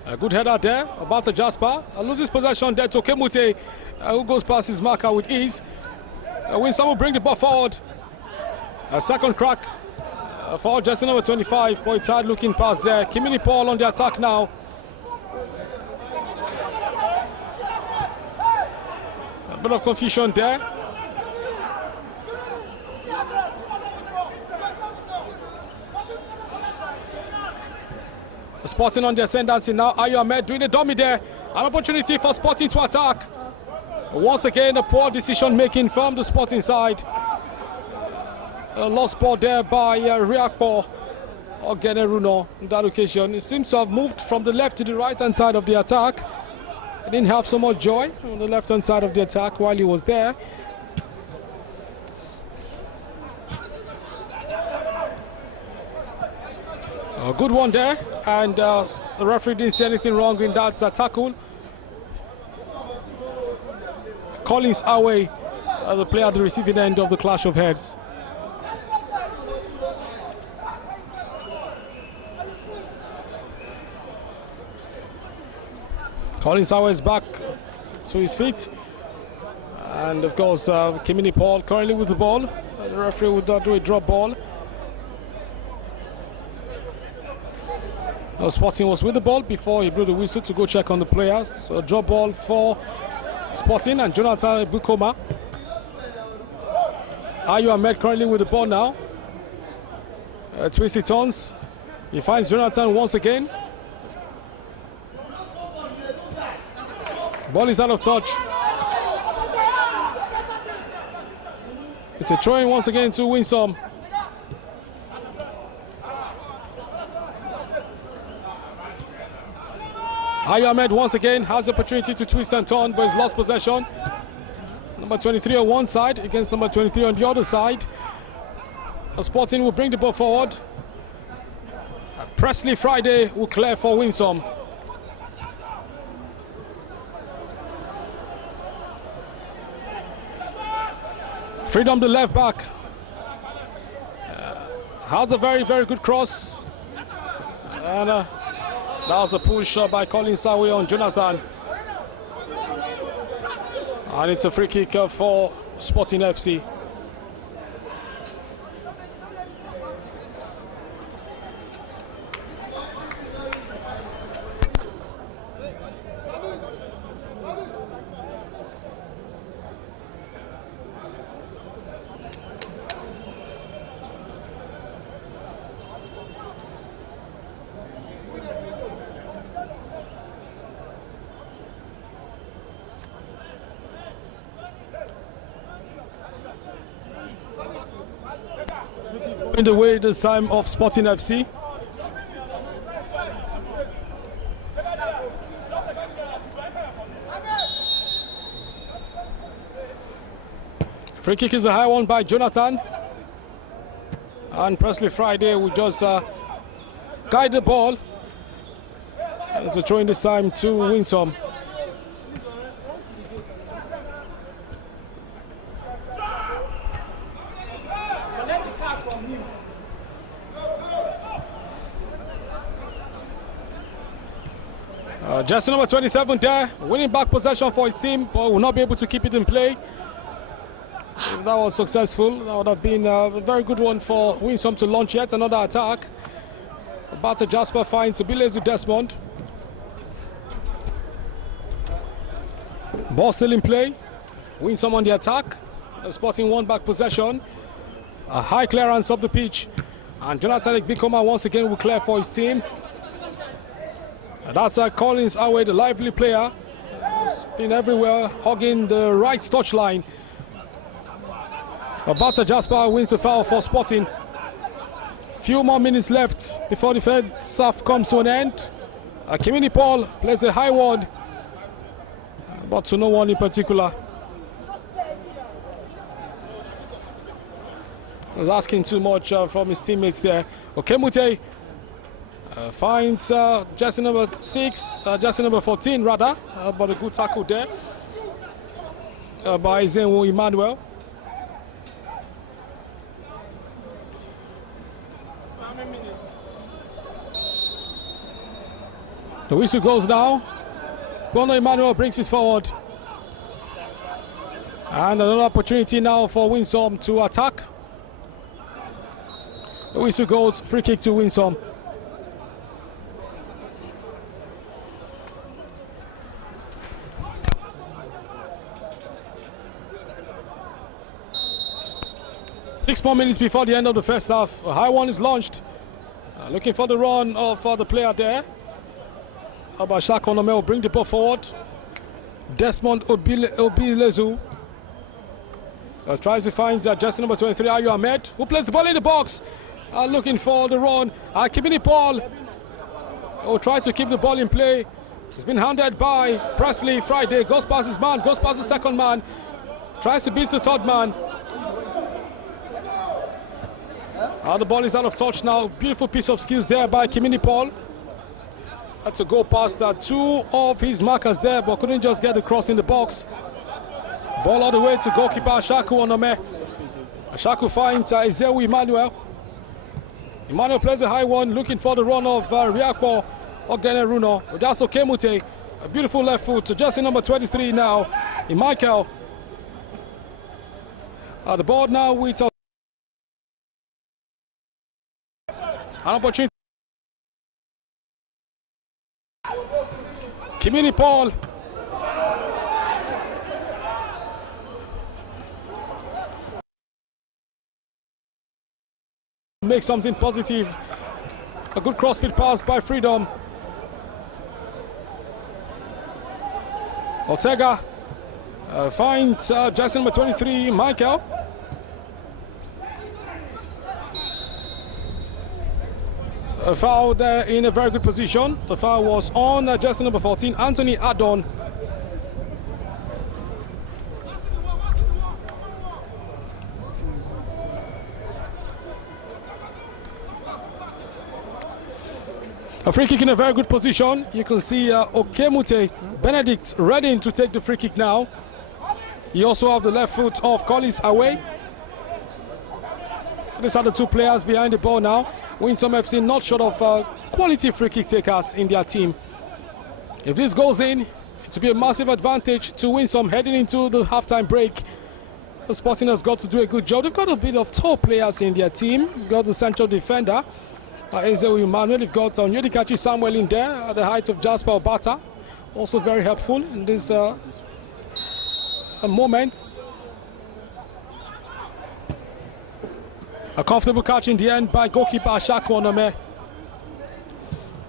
A good header there. About to Jasper. Loses possession there to Kemute. who goes past his marker with ease. Winsome will bring the ball forward. A second crack for jersey number 25, but it's hard looking pass there. Kimini Paul on the attack now. A bit of confusion there. Sporting on the ascendancy now. Ayo Ahmed doing a dummy there. An opportunity for Sporting to attack. Once again, a poor decision making from the Sporting side. A lost ball there by Riakpo Ogeneruno on that occasion. It seems to have moved from the left to the right hand side of the attack. He didn't have so much joy on the left hand side of the attack while he was there. A good one there, and the referee didn't see anything wrong in that tackle. Collins Awe, the player at the receiving end of the clash of heads. Collins Awe is back to his feet, and of course Kimini Paul currently with the ball. The referee would do a drop ball. Sporting was with the ball before he blew the whistle to go check on the players. So drop ball for Sporting and Jonathan Bukoma. Ayo Ahmed currently with the ball now. Twisty turns. He finds Jonathan once again. Ball is out of touch. It's a throw-in once again to Winsome. Ayo Ahmed once again has the opportunity to twist and turn, but he's lost possession. Number 23 on one side against number 23 on the other side. Sporting will bring the ball forward. Presley Friday will clear for Winsome. Freedom, the left back, has a very, very good cross. And that was a push by Collins Awe on Jonathan. And it's a free kick for Sporting FC. In the way this time of Sporting FC. Free kick is a high one by Jonathan. And Presley Friday will just guide the ball. And it's a throw in this time to Winsome. Jersey number 27 there, winning back possession for his team, but will not be able to keep it in play. If that was successful, that would have been a very good one for Winsome to launch yet another attack. Bata Jasper finds Obilezu Desmond. Ball still in play. Winsome on the attack. Sporting one back possession. A high clearance up the pitch. And Jonathan Bikoma once again will clear for his team. And that's Collins Awe, the lively player. He's been everywhere, hogging the right touchline. Bata Jasper wins the foul for Sporting. Few more minutes left before the first half comes to an end. Kimini Paul plays a high one, but to no one in particular. Was asking too much from his teammates there. Okemute finds jersey number 6, jersey number 14 rather, but a good tackle there by Zenwo Emmanuel. The whistle goes now. Bono Emmanuel brings it forward. And another opportunity now for Winsome to attack. The whistle goes, free kick to Winsome. Six more minutes before the end of the first half. A high one is launched. Looking for the run of the player there. Abashak Onome will bring the ball forward. Desmond Obilezu tries to find just number 23, Ayu Ahmed, who plays the ball in the box. Looking for the run. Kimini Paul will try to keep the ball in play. It's been handed by Presley Friday. Goes past his man, goes past the second man. Tries to beat the third man. The ball is out of touch now. Beautiful piece of skills there by Kimini Paul. Had to go past two of his markers there, but couldn't just get the cross in the box. Ball all the way to goalkeeper Ashaku Onome. Ashaku finds Ezewu Emmanuel. Emmanuel plays a high one, looking for the run of Riakpo Ogene Runo. That's Okemute. A beautiful left foot to jersey number 23 now. Michael. The ball now with an opportunity. Kimini Paul. Make something positive. A good crossfield pass by Freedom. Ortega finds jersey number 23, Michael. Foul there in a very good position. The foul was on jersey number 14, Anthony Adon. A free kick in a very good position. You can see Okemute Benedict ready to take the free kick now. You also have the left foot of Collins away. These are the two players behind the ball now. Winsome FC not short of quality free kick takers in their team. If this goes in, it will be a massive advantage to Winsome heading into the halftime break. The Sporting has got to do a good job. They've got a bit of tall players in their team. You've got the central defender, Ezewu Emmanuel. You've got Onyedikachi Samuel in there at the height of Jasper Obata. Also very helpful in this moment. A comfortable catch in the end by goalkeeper Ashaku Onome.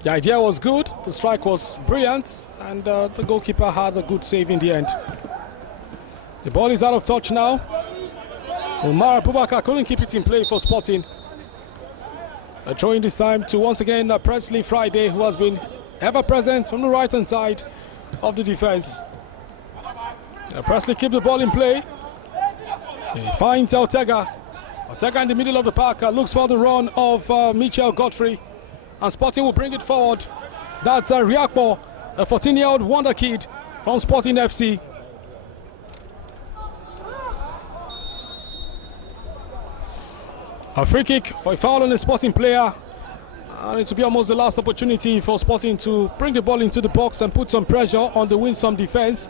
The idea was good, the strike was brilliant, and the goalkeeper had a good save in the end. The ball is out of touch now. Umar Abubakar couldn't keep it in play for Sporting. Throwing this time to once again Presley Friday, who has been ever present from the right hand side of the defense. Presley keeps the ball in play. He finds Ortega. Ortega in the middle of the park looks for the run of Michel Godfrey, and Sporting will bring it forward. That's Riakpo, a 14-year-old wonder kid from Sporting FC. A free kick for a foul on a Sporting player, and it will be almost the last opportunity for Sporting to bring the ball into the box and put some pressure on the Winsome defense.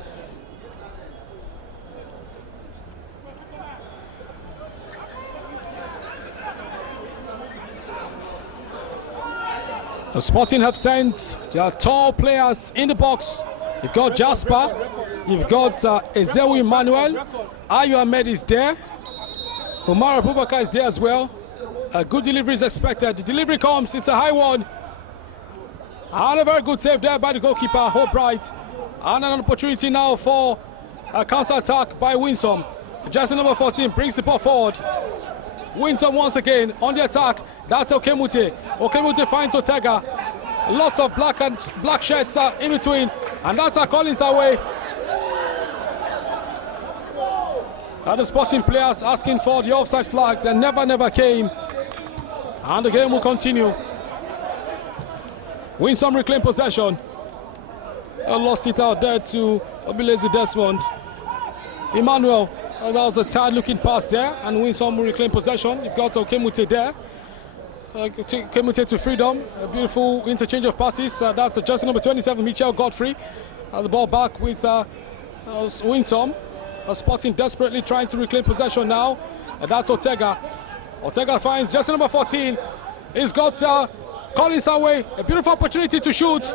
The Sporting have sent their tall players in the box. You've got Jasper, you've got Ezewu Emmanuel, Ayu Ahmed is there, Umar Abubakar is there as well. A good delivery is expected. The delivery comes, it's a high one. And a very good save there by the goalkeeper, Hobright. And an opportunity now for a counter-attack by Winsome. Jersey number 14 brings the ball forward. Winsome once again on the attack. That's Okemute. Okemute finds Ortega. Lots of black shirts in between, and that's Collins away. The Sporting players asking for the offside flag that never came, and the game will continue. Winsome reclaim possession. Lost it out there to Obilezu Desmond. Emmanuel. That was a tired looking pass there, and Winsome will reclaim possession. You've got Okemute there. Okemute to Freedom. A beautiful interchange of passes. That's jersey number 27, Michel Godfrey. The ball back with Winsome. Sporting desperately trying to reclaim possession now. And that's Ortega. Ortega finds just number 14. He's got Collins away. A beautiful opportunity to shoot.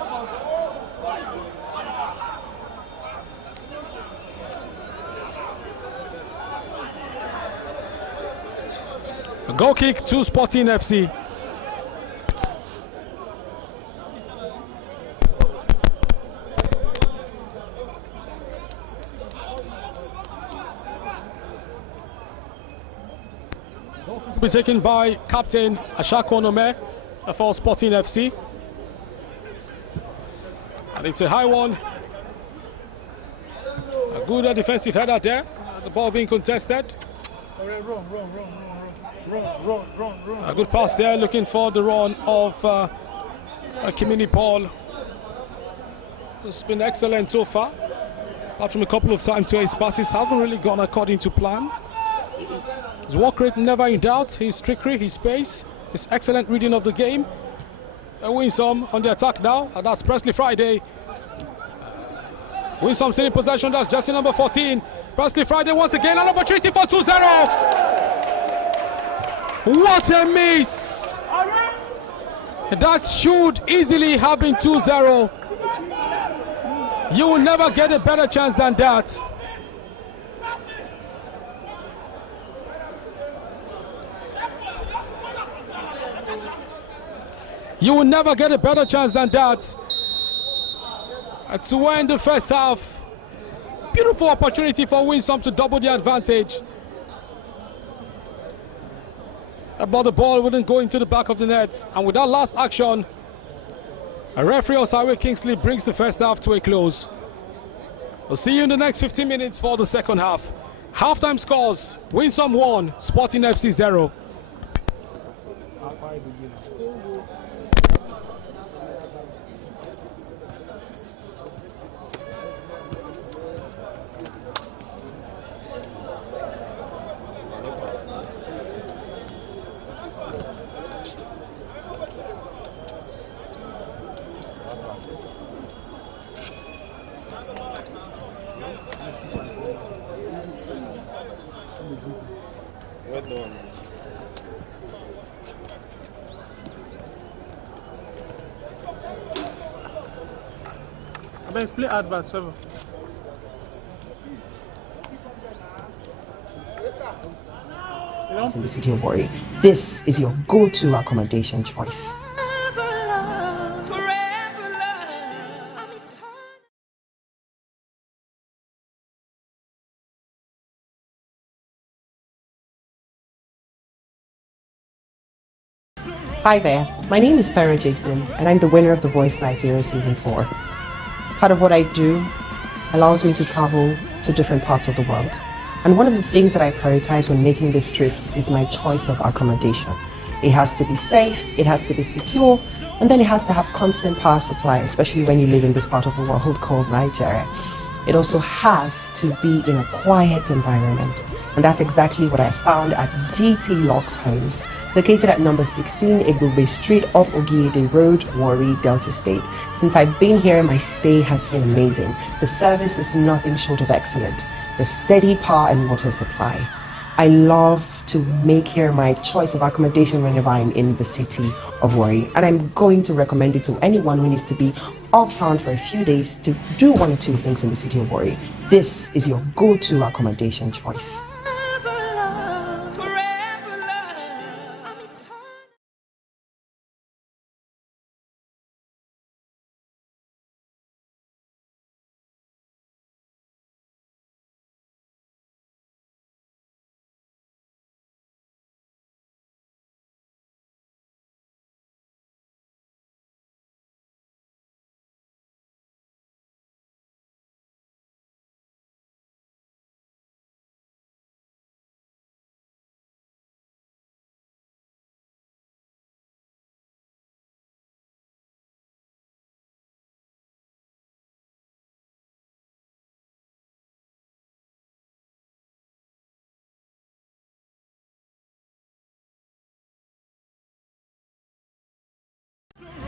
A goal kick to Sporting FC. Be taken by captain Ashako Nome for Sporting FC. And it's a high one. A good defensive header there. The ball being contested. A good pass there, looking for the run of Kimini Paul. It's been excellent so far. Apart from a couple of times where his passes hasn't really gone according to plan. His work rate never in doubt, his trickery, his pace, his excellent reading of the game. Winsome on the attack now, and that's Presley Friday. Winsome still in possession, that's jersey number 14. Presley Friday once again, an opportunity for 2-0. What a miss! That should easily have been 2-0. You will never get a better chance than that. You will never get a better chance than that. To end the first half. Beautiful opportunity for Winsome to double the advantage. But the ball wouldn't go into the back of the net. And with that last action, a referee Osawe Kingsley brings the first half to a close. We'll see you in the next 15 minutes for the second half. Halftime scores: Winsome 1, Sporting FC 0. Play advert, Trevor. In the city of Warri, this is your go-to accommodation choice. Hi there, my name is Para Jason, and I'm the winner of The Voice Nigeria Season 4. Part of what I do allows me to travel to different parts of the world. And one of the things that I prioritize when making these trips is my choice of accommodation. It has to be safe, it has to be secure, and then it has to have constant power supply, especially when you live in this part of the world called Nigeria. It also has to be in a quiet environment. And that's exactly what I found at GT Locks Homes, located at number 16 Igbobe Street off Ogiede Road, Warri, Delta State. Since I've been here, my stay has been amazing. The service is nothing short of excellent. The steady power and water supply. I love to make here my choice of accommodation whenever I'm in the city of Warri, and I'm going to recommend it to anyone who needs to be off town for a few days to do one or two things in the city of Warri. This is your go-to accommodation choice.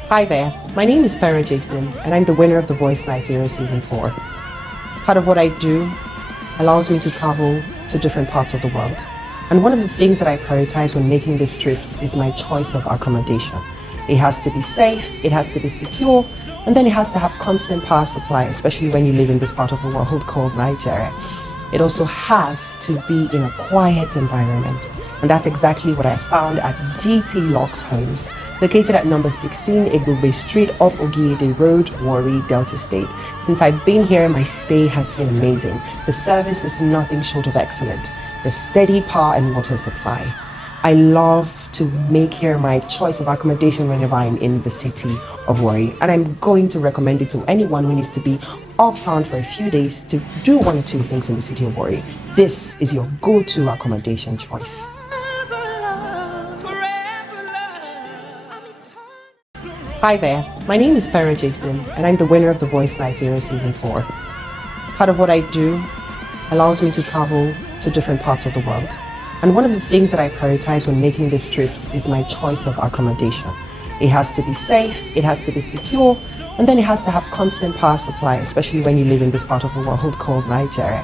Hi there, my name is Para Jason, and I'm the winner of The Voice Nigeria Season 4. Part of what I do allows me to travel to different parts of the world. And one of the things that I prioritize when making these trips is my choice of accommodation. It has to be safe, it has to be secure, and then it has to have constant power supply, especially when you live in this part of the world called Nigeria. It also has to be in a quiet environment. And that's exactly what I found at GT Locks Homes, located at number 16 Egbugbe Street off Ogiede Road, Warri, Delta State. Since I've been here, my stay has been amazing. The service is nothing short of excellent. The steady power and water supply. I love to make here my choice of accommodation whenever I'm in the city of Warri, and I'm going to recommend it to anyone who needs to be off town for a few days to do one or two things in the city of Warri. This is your go-to accommodation choice. Hi there, my name is Pero Jason, and I'm the winner of The Voice Nigeria Season 4. Part of what I do allows me to travel to different parts of the world. And one of the things that I prioritize when making these trips is my choice of accommodation. It has to be safe, it has to be secure, and then it has to have constant power supply, especially when you live in this part of the world called Nigeria.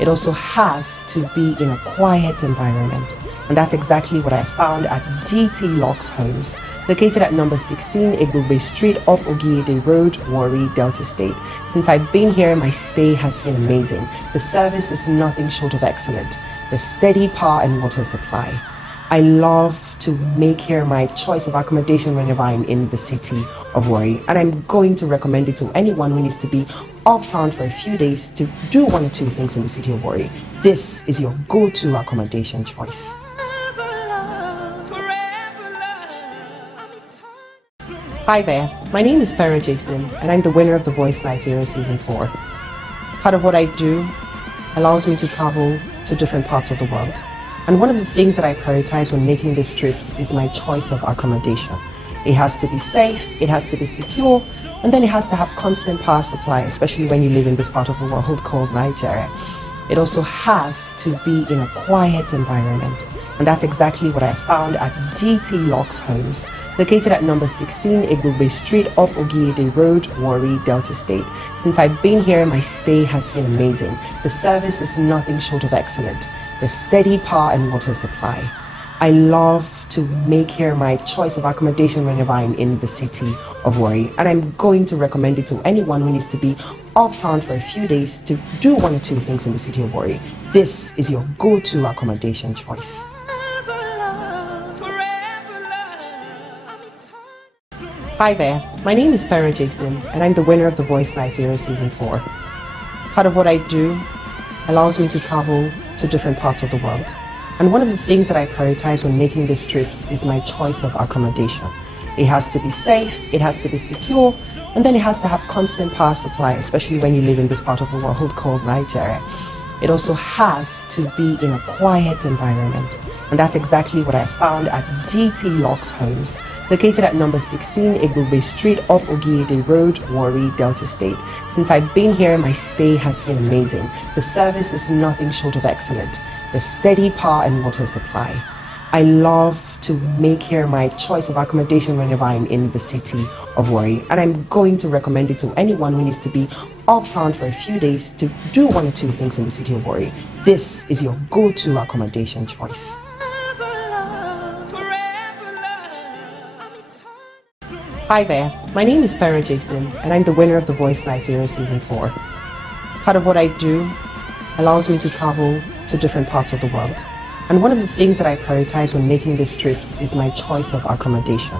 It also has to be in a quiet environment. And that's exactly what I found at GT Locks Homes, located at number 16 Egbugbe Street off Ogiede Road, Warri, Delta State. Since I've been here, my stay has been amazing. The service is nothing short of excellent. The steady power and water supply. I love to make here my choice of accommodation whenever I'm in the city of Warri, and I'm going to recommend it to anyone who needs to be off town for a few days to do one or two things in the city of Warri. This is your go-to accommodation choice. Hi there, my name is Pero Jason, and I'm the winner of The Voice Nigeria Season 4. Part of what I do allows me to travel to different parts of the world. And one of the things that I prioritize when making these trips is my choice of accommodation. It has to be safe, it has to be secure, and then it has to have constant power supply, especially when you live in this part of the world called Nigeria. It also has to be in a quiet environment. And that's exactly what I found at GT Locks Homes, located at number 16 Egbugbe Street off Ogiede Road, Warri, Delta State. Since I've been here, my stay has been amazing. The service is nothing short of excellent. The steady power and water supply. I love to make here my choice of accommodation whenever I'm in the city of Warri, and I'm going to recommend it to anyone who needs to be off town for a few days to do one or two things in the city of Warri. This is your go-to accommodation choice. Hi there, my name is Pero Jason, and I'm the winner of The Voice Nigeria Season 4. Part of what I do allows me to travel to different parts of the world. And one of the things that I prioritize when making these trips is my choice of accommodation. It has to be safe, it has to be secure, and then it has to have constant power supply, especially when you live in this part of the world called Nigeria. It also has to be in a quiet environment. And that's exactly what I found at GT Locks Homes, located at number 16 Egbugbe Street off Ogiede Road, Warri, Delta State. Since I've been here, my stay has been amazing. The service is nothing short of excellent. The steady power and water supply. I love to make here my choice of accommodation whenever I'm in the city of Warri, and I'm going to recommend it to anyone who needs to be off town for a few days to do one or two things in the city of Warri. This is your go-to accommodation choice. Hi there, my name is Pero Jason, and I'm the winner of The Voice Nigeria Season 4. Part of what I do allows me to travel to different parts of the world. And one of the things that I prioritize when making these trips is my choice of accommodation.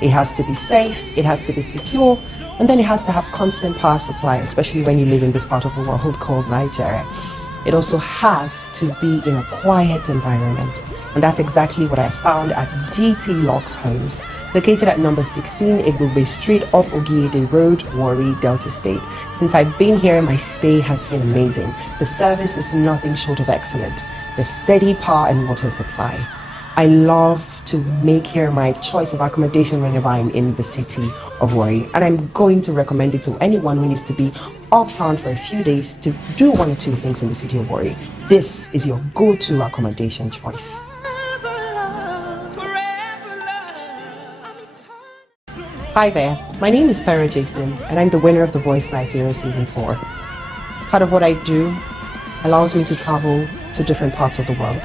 It has to be safe, it has to be secure, and then it has to have constant power supply, especially when you live in this part of the world called Nigeria. It also has to be in a quiet environment. And that's exactly what I found at GT Locks Homes, located at number 16 Egbugbe Street off Ogiede Road, Warri, Delta State. Since I've been here, my stay has been amazing. The service is nothing short of excellent. The steady power and water supply. I love to make here my choice of accommodation whenever I'm in the city of Warri, and I'm going to recommend it to anyone who needs to be off town for a few days to do one or two things in the city of Warri. This is your go-to accommodation choice. Hi there, my name is Pero Jason, and I'm the winner of The Voice Nigeria Season 4. Part of what I do allows me to travel to different parts of the world.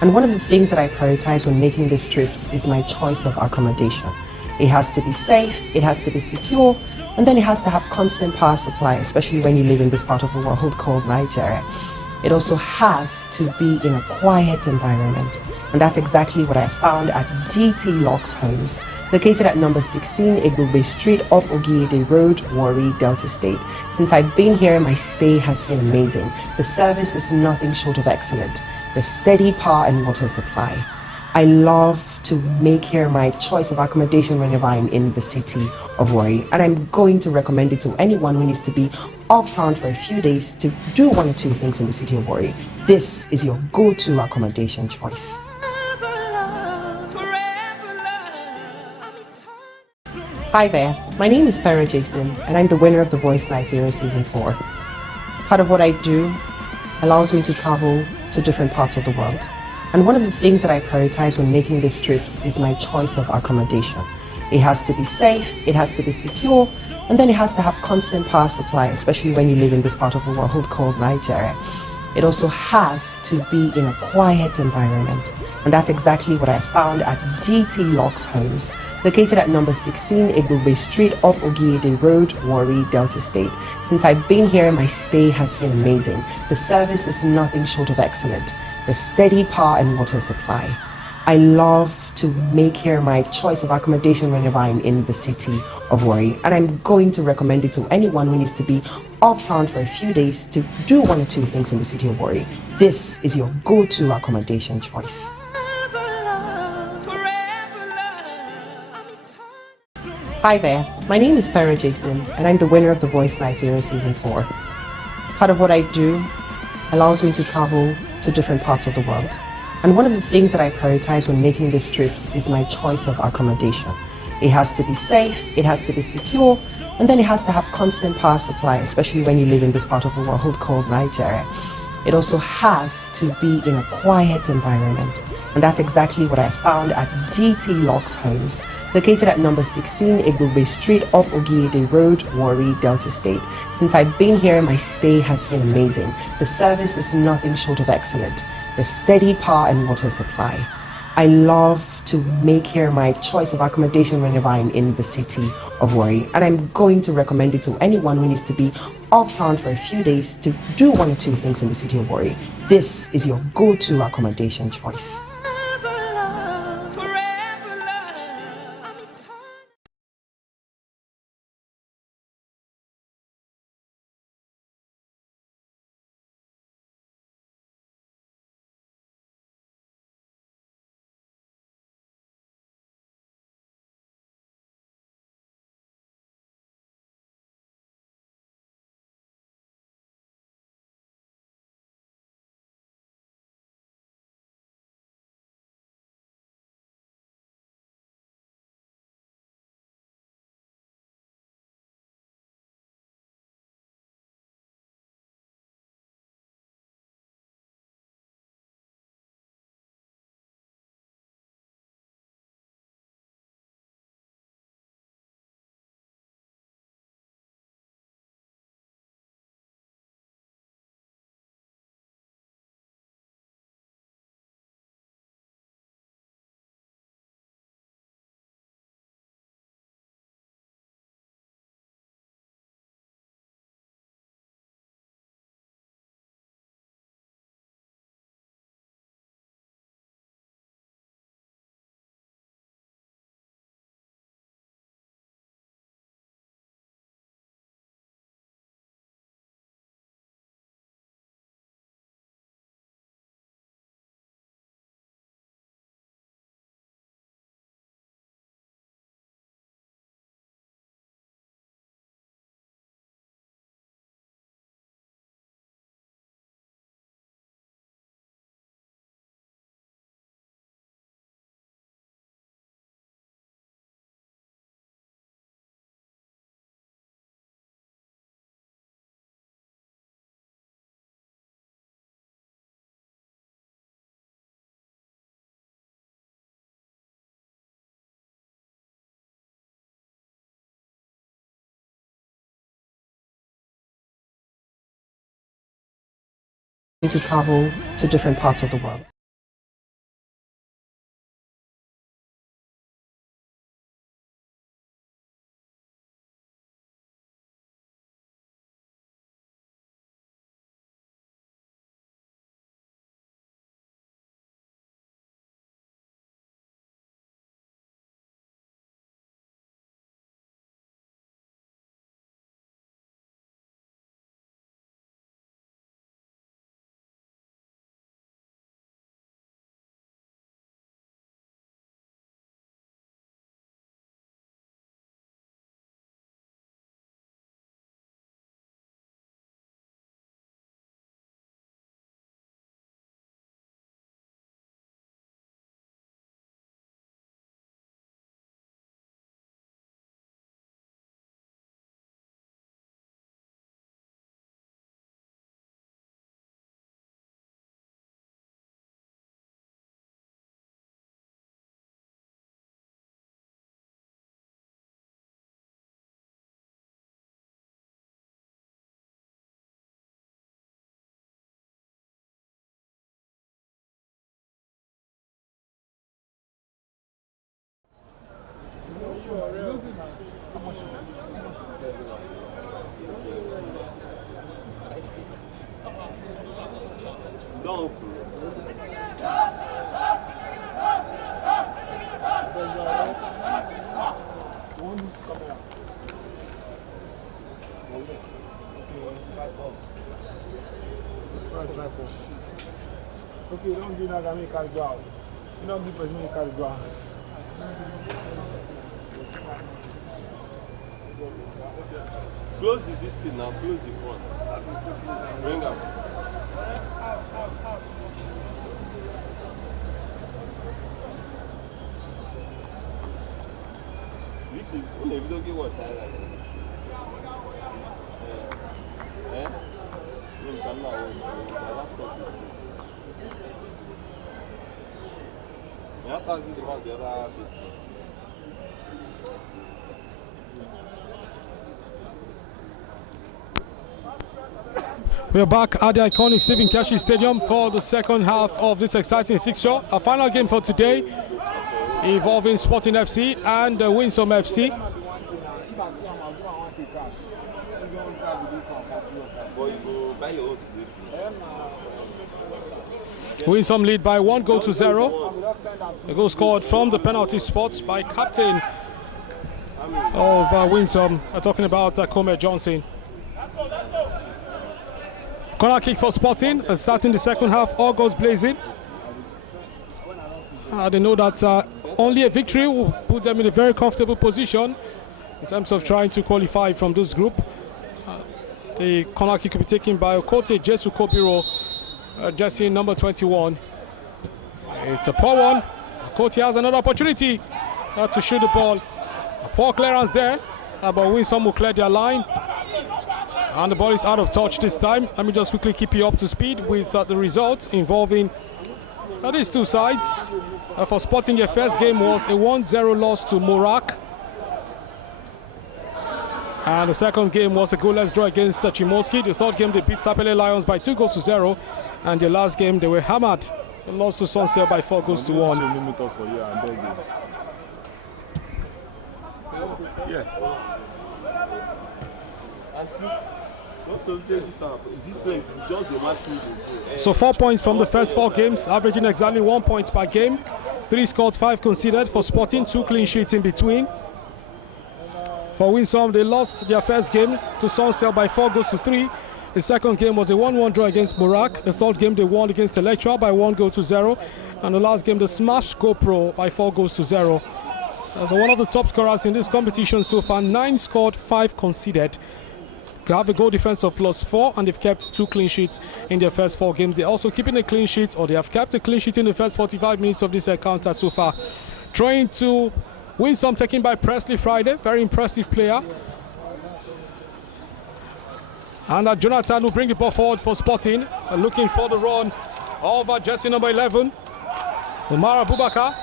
And one of the things that I prioritize when making these trips is my choice of accommodation. It has to be safe, it has to be secure, and then it has to have constant power supply, especially when you live in this part of the world called Nigeria. It also has to be in a quiet environment. And that's exactly what I found at GT Locks Homes, located at number 16 Igbobe Street off Ogiede Road, Warri, Delta State. Since I've been here, my stay has been amazing. The service is nothing short of excellent. The steady power and water supply. I love to make here my choice of accommodation whenever I'm in the city of Warri, and I'm going to recommend it to anyone who needs to be off town for a few days to do one or two things in the city of Warri. This is your go-to accommodation choice. Hi there, my name is Pero Jason, and I'm the winner of The Voice Nigeria Season 4. Part of what I do allows me to travel to different parts of the world. And one of the things that I prioritize when making these trips is my choice of accommodation. It has to be safe, it has to be secure, and then it has to have constant power supply, especially when you live in this part of the world called Nigeria. It also has to be in a quiet environment. And that's exactly what I found at GT Locks Homes, located at number 16 Igbobe Street off Ogiede Road, Warri, Delta State. Since I've been here, my stay has been amazing. The service is nothing short of excellent. The steady power and water supply. I love to make here my choice of accommodation whenever I'm in the city of Warri, and I'm going to recommend it to anyone who needs to be off town for a few days to do one or two things in the city of Warri. This is your go-to accommodation choice. Hi there, my name is Pero Jason, and I'm the winner of The Voice Nigeria Season 4. Part of what I do allows me to travel to different parts of the world. And one of the things that I prioritize when making these trips is my choice of accommodation. It has to be safe, it has to be secure, and then it has to have constant power supply, especially when you live in this part of the world called Nigeria. It also has to be in a quiet environment. And that's exactly what I found at GT Locks Homes, located at number 16 Igbobe Street off Ogiede Road, Warri, Delta State. Since I've been here, my stay has been amazing. The service is nothing short of excellent. The steady power and water supply. I love to make here my choice of accommodation whenever I'm in the city of Warri, and I'm going to recommend it to anyone who needs to be off town for a few days to do one or two things in the city of Warri. This is your go-to accommodation choice. to travel to different parts of the world. Okay, you don't do that, I mean, carry glass. You don't do me carry glass. Close this thing now, close the front. Bring up. If you don't get what I like. We're back at the iconic Stephen Keshi Stadium for the second half of this exciting fixture. Our final game for today involving Sporting FC and Winsome FC. Winsome lead by 1-0. A goal scored from the penalty spot by captain of Winsome, talking about Comer Johnson. Corner kick for Sporting, starting the second half, all goes blazing. They know that only a victory will put them in a very comfortable position in terms of trying to qualify from this group. The corner kick will be taken by Okote Jesu Kopiro, jersey number 21. It's a poor one. Okote has another opportunity to shoot the ball. A poor clearance there, but Winsome will clear their line. And the ball is out of touch this time. Let me just quickly keep you up to speed with the result involving these two sides. For Sporting, their first game was a 1-0 loss to Morak. And the second game was a goalless draw against Chimoski. The third game, they beat Sapele Lions by 2-0. And the last game, they were hammered. They lost to Sunset by 4-1. So 4 points from the first 4 games, averaging exactly 1 point per game. 3 scored, 5 conceded for Sporting, 2 clean sheets in between. For Winsome, they lost their first game to Sunset by 4-3. The second game was a 1-1 draw against Morak. The third game they won against Electra by 1-0. And the last game they smashed GoPro by 4-0. As one of the top scorers in this competition so far, 9 scored, 5 conceded. They have a goal difference of +4, and they've kept 2 clean sheets in their first 4 games. They're also keeping a clean sheet, or they have kept a clean sheet in the first 45 minutes of this encounter so far. Trying to Winsome, taken by Presley Friday, very impressive player. And Jonathan will bring the ball forward for Sporting, looking for the run over jersey number 11, Umar Abubakar.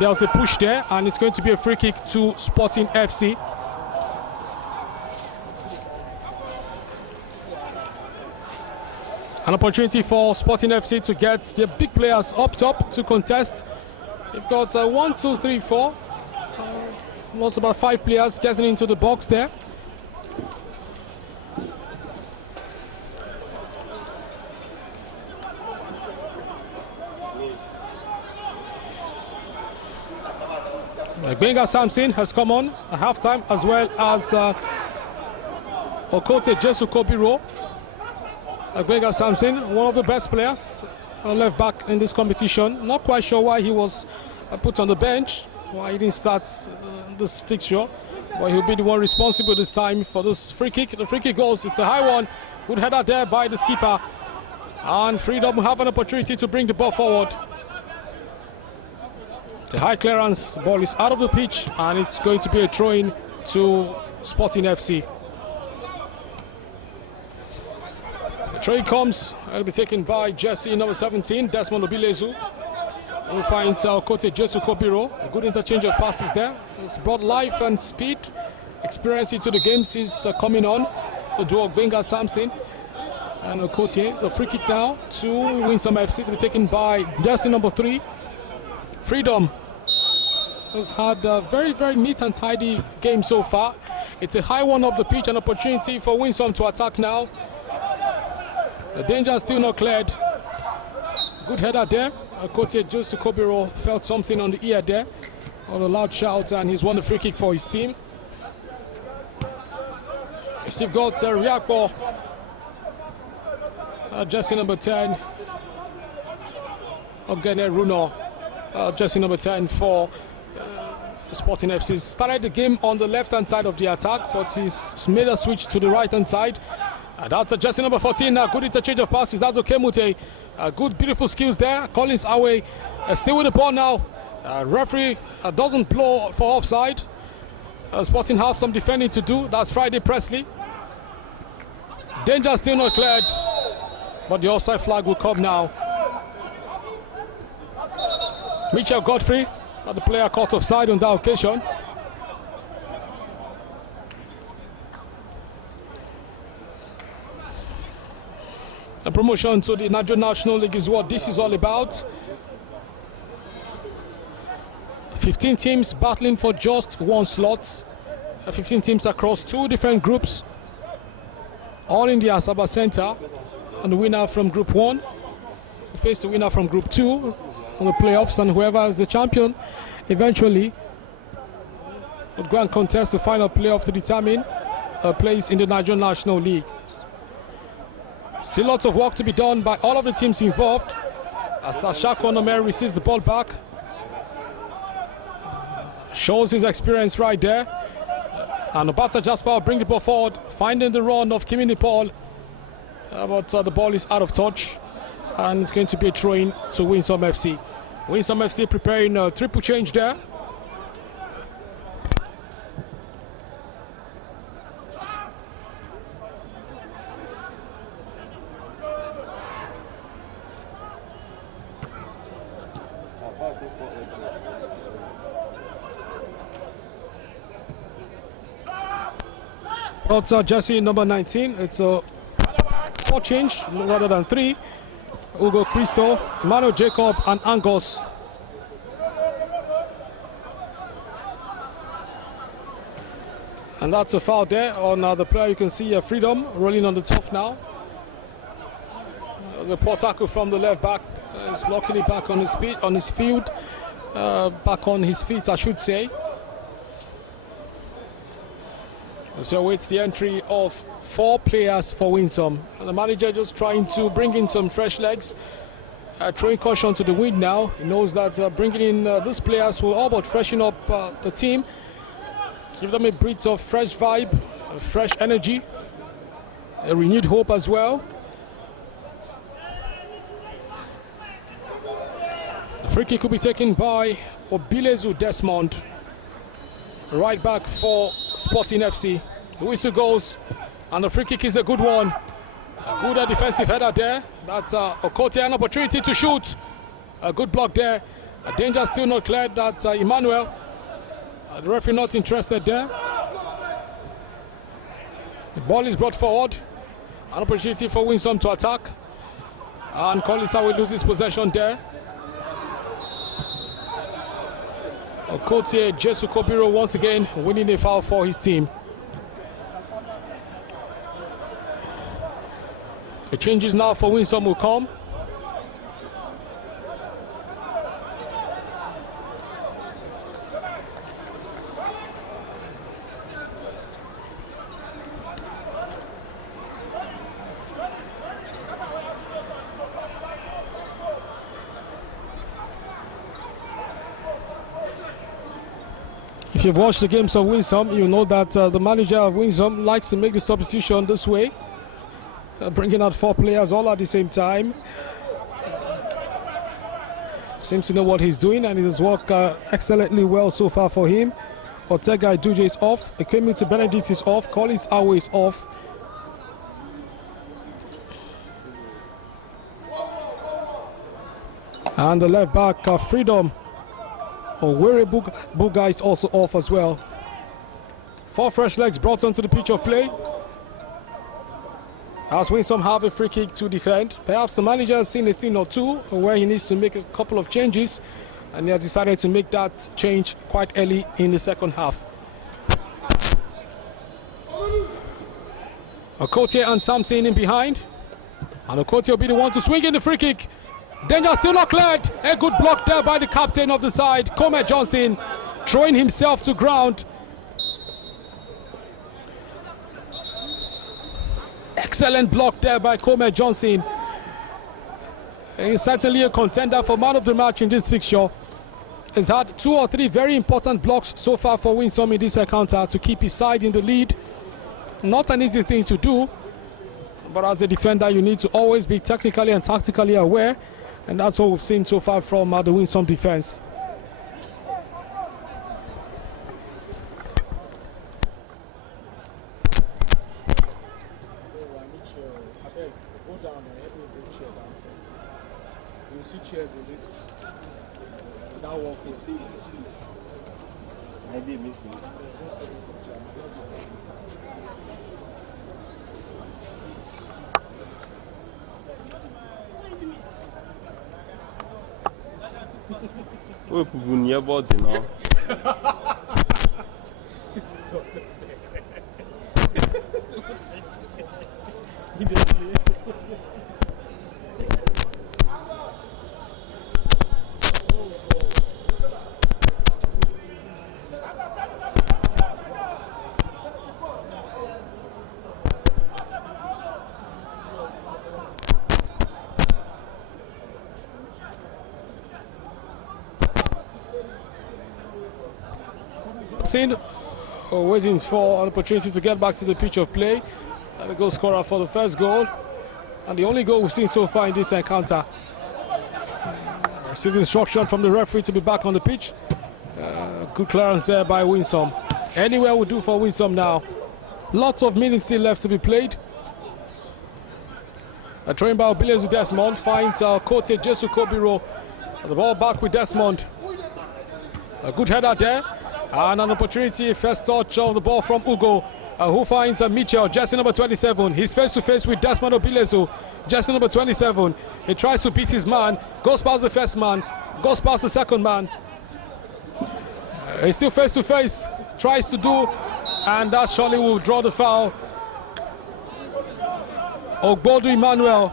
There's a push there, and it's going to be a free kick to Sporting FC. An opportunity for Sporting FC to get their big players up top to contest. They've got 1, 2, 3, 4. Almost about 5 players getting into the box there. Benga Samson has come on at halftime, as well as Okote Jesu Kobiro. Benga Samson, one of the best players left back in this competition. Not quite sure why he was put on the bench, why he didn't start this fixture, but he'll be the one responsible this time for this free kick. The free kick goes, it's a high one. Good header there by the skipper. And Freedom will have an opportunity to bring the ball forward. The high clearance, ball is out of the pitch, and it's going to be a throw-in to Sporting FC. The throw-in comes, it'll be taken by Jesse, number 17, Desmond Obilezu. We'll find Kote Jesu Kobiro. A good interchange of passes there. It's brought life and speed, experience into the game since coming on. The duo Benga Samson and Okote. It's a free kick now to Winsome FC to be taken by Jesse, number 3. Freedom has had a very, very neat and tidy game so far. It's a high one up the pitch, an opportunity for Winsome to attack now. The danger is still not cleared. Good header there. Kote Jesu Kobiro felt something on the ear there, on a loud shout, and he's won the free kick for his team. We've got Riakpo, Jesse number 10, Ogene Runo. Jersey number 10 for Sporting FC. Started the game on the left-hand side of the attack, but he's made a switch to the right-hand side. That's Jersey number 14. Good interchange of passes. That's Okemute. Good, beautiful skills there. Collins away. Still with the ball now. Referee doesn't blow for offside. Sporting has some defending to do. That's Friday Presley. Danger still not cleared, but the offside flag will come now. Mitchell Godfrey, the player caught offside on that occasion. The promotion to the Nigerian National League is what this is all about. 15 teams battling for just one slot. 15 teams across 2 different groups, all in the Asaba Center. And the winner from Group 1 will face the winner from Group 2 on the playoffs, and whoever is the champion eventually would go and contest the final playoff to determine a place in the Nigerian National League. Still lots of work to be done by all of the teams involved. As Shako Nomer receives the ball back, shows his experience right there, and Obata Jasper will bring the ball forward, finding the run of Kimi Nepal, but the ball is out of touch. And it's going to be a throw-in to Winsome FC. Winsome FC preparing a triple change there. That's Jesse number 19. It's a 4 change rather than 3. Ugo Cristo, Emmanuel Jacob, and Angos. And that's a foul there on the player. You can see Freedom rolling on the top now. The poor tackle from the left back is locking it back on his feet, back on his feet, I should say. So awaits the entry of 4 players for Winsome. And the manager just trying to bring in some fresh legs, throwing caution to the wind now. He knows that bringing in these players will all but freshen up the team, give them a breath of fresh vibe, fresh energy, a renewed hope as well. The free kick could be taken by Obilezu Desmond, right back for Sporting FC. The whistle goes, and the free kick is a good one. A good defensive header there. That's Okote, an opportunity to shoot. A good block there. A danger still not cleared. That's Emmanuel. The referee not interested there. The ball is brought forward. An opportunity for Winsome to attack. And Colisa will lose his possession there. Okotie Jesu Kobiro once again winning a foul for his team. The changes now for Winsome will come. If you've watched the games of Winsome, you know that the manager of Winsome likes to make the substitution this way, bringing out 4 players all at the same time. Seems to know what he's doing, and it has worked excellently well so far for him. Ortega Iduje is off, Ekemi to Benedict is off, Collins Awe is off. And the left back, Freedom Warri Buga is also off as well. 4 fresh legs brought onto the pitch of play. As Winsome have a free kick to defend. Perhaps the manager has seen a thing or two where he needs to make a couple of changes, and he has decided to make that change quite early in the second half. Okotie and Samson in behind. And Okotie will be the one to swing in the free kick. Danger still not cleared. A good block there by the captain of the side, Comet Johnson, throwing himself to ground. Excellent block there by Comet Johnson. He's certainly a contender for man of the match in this fixture. He's had 2 or 3 very important blocks so far for Winsome in this encounter to keep his side in the lead. Not an easy thing to do, but as a defender you need to always be technically and tactically aware, and that's what we've seen so far from the Winsome defense. You see chairs in this. That walk is I did miss me. Oh, people near body now. Waiting for an opportunity to get back to the pitch of play, and the goal scorer for the first goal, and the only goal we've seen so far in this encounter. Received instruction from the referee to be back on the pitch. Good clearance there by Winsome. Anywhere will do for Winsome now. Lots of minutes still left to be played. A train by Obilezu Desmond finds Kote Jesu Kobiro. The ball back with Desmond. A good header there. And an opportunity, first touch of the ball from Ugo, who finds Mitchell, jersey number 27. He's face to face with Desmond Obilezu, jersey number 27. He tries to beat his man, goes past the first man, goes past the second man. He's still face to face, tries to do, and that surely will draw the foul. Ogbodu Emmanuel.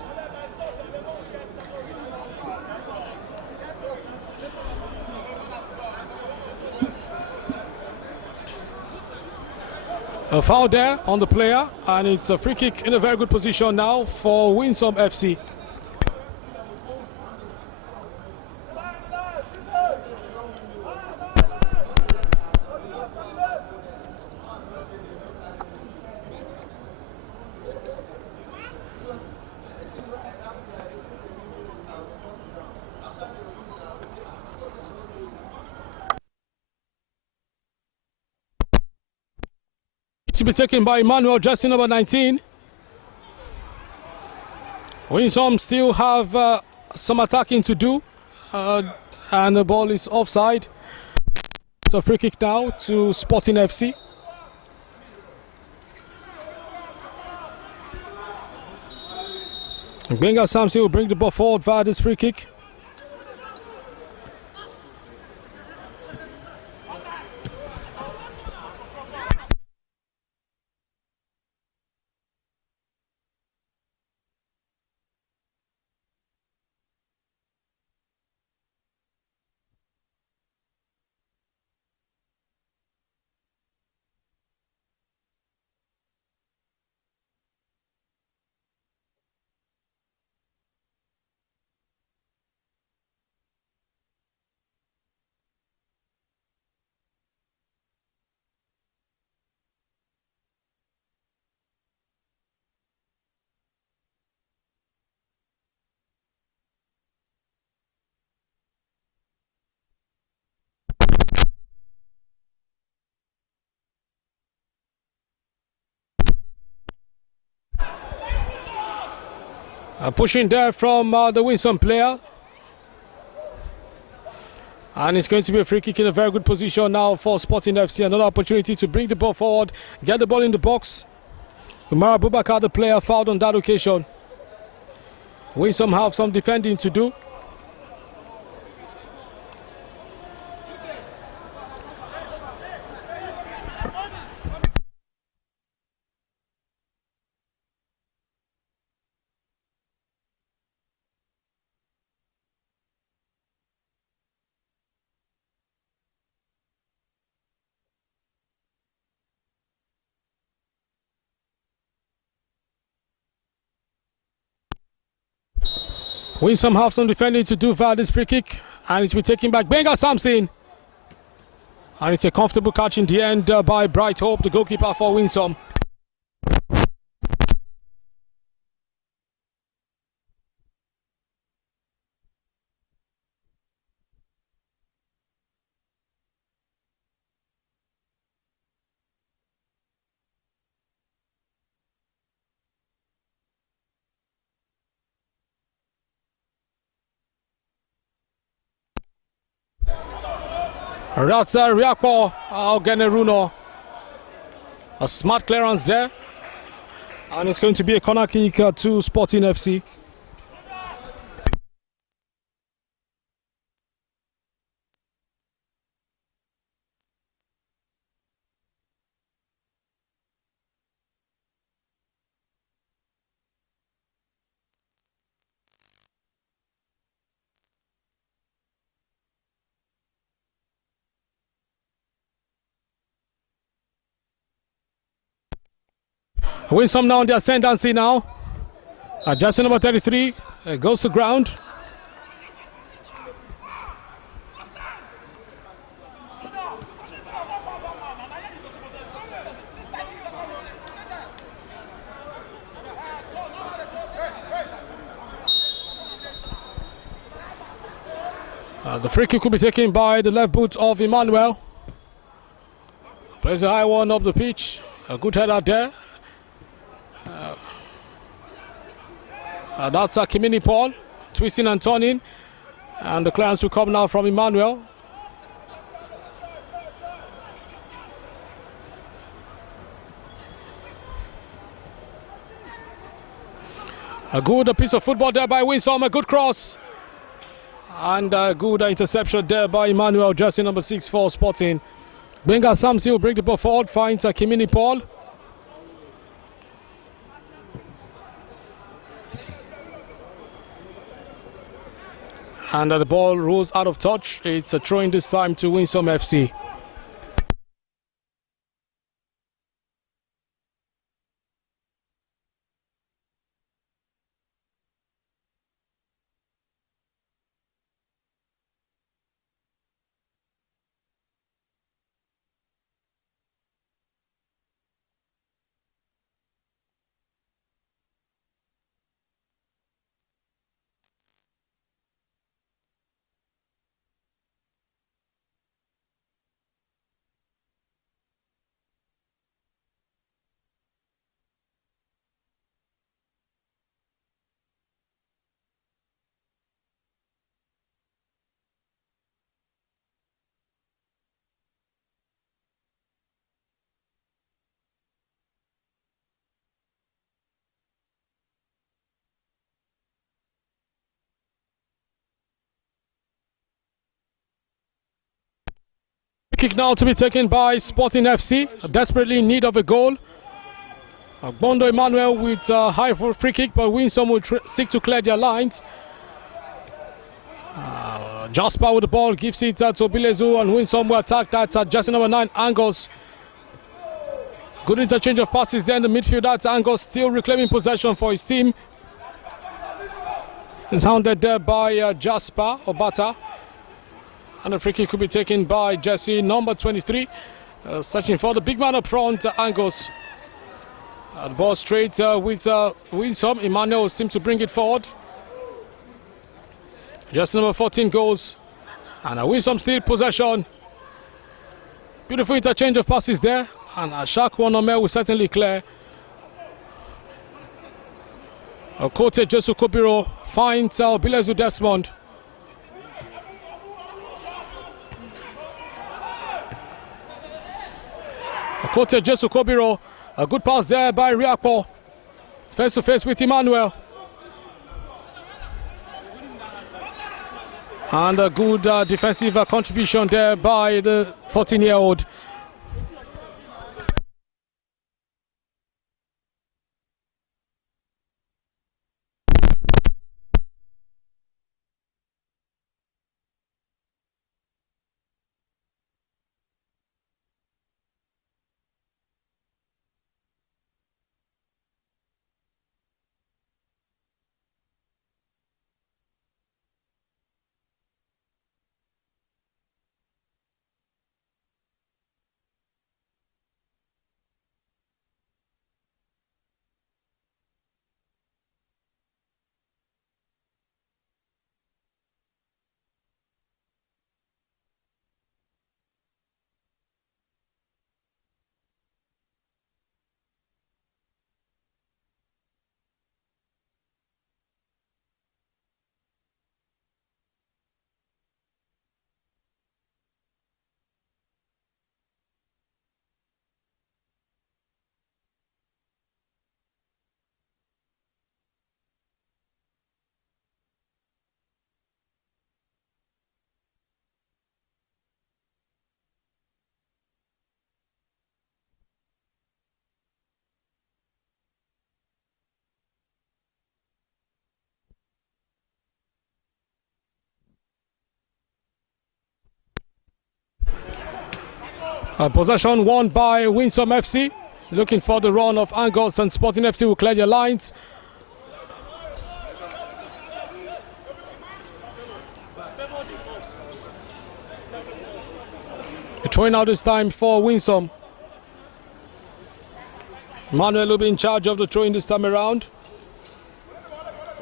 A foul there on the player, and it's a free kick in a very good position now for Winsome FC. To be taken by Emmanuel, jersey number 19. Winsome still have some attacking to do, and the ball is offside. It's a free kick now to Sporting FC. Benga Samsi will bring the ball forward via this free kick. Pushing there from the Winsome player. And it's going to be a free kick in a very good position now for Sporting FC. Another opportunity to bring the ball forward, get the ball in the box. Umar Abubakar, the player, fouled on that occasion. Winsome have some defending to do. Winsome have some defending to do via this free kick, and it's been taken back. Benga Samson, and it's a comfortable catch in the end by Bright Hope, the goalkeeper for Winsome. That's Riakpo Algeneruno. A smart clearance there. And it's going to be a corner kick to Sporting FC. Winsome now on the ascendancy now. Jersey number 33 goes to ground. The free kick could be taken by the left boot of Emmanuel. Plays a high one up the pitch. A good header there. That's Kimini Paul, twisting and turning. And the clearance will come now from Emmanuel. A good piece of football there by Winsome, a good cross. And a good interception there by Emmanuel, jersey number 6 for Sporting. Benga Samsi will bring the ball forward, finds Kimini Paul. And the ball rolls out of touch. It's a throw-in this time to Winsome FC. kick now to be taken by Sporting FC, desperately in need of a goal. Bondo Emmanuel with a high free kick, but Winsome will seek to clear their lines. Jasper with the ball gives it to Bilezu, and Winsome will attack that at jersey number 9, Angos. Good interchange of passes there in the midfield. That's Angos still reclaiming possession for his team. It's hounded there by Jasper Obata. And the free kick could be taken by jersey number 23. Searching for the big man up front, Angos. The ball straight with Winsome. Emmanuel seems to bring it forward. Just number 14 goes. And Winsome still possession. Beautiful interchange of passes there. And Shaq Wanome will certainly clear. Kote Jesu Kobiro finds Bilezu Desmond. Kote Jesu Kobiro. A good pass there by Riakpo. Face to face with Emmanuel. And a good defensive contribution there by the 14-year-old. Possession won by Winsome FC. Looking for the run of Angos, and Sporting FC will clear their lines. Throwing out this time for Winsome. Manuel will be in charge of the throwing this time around.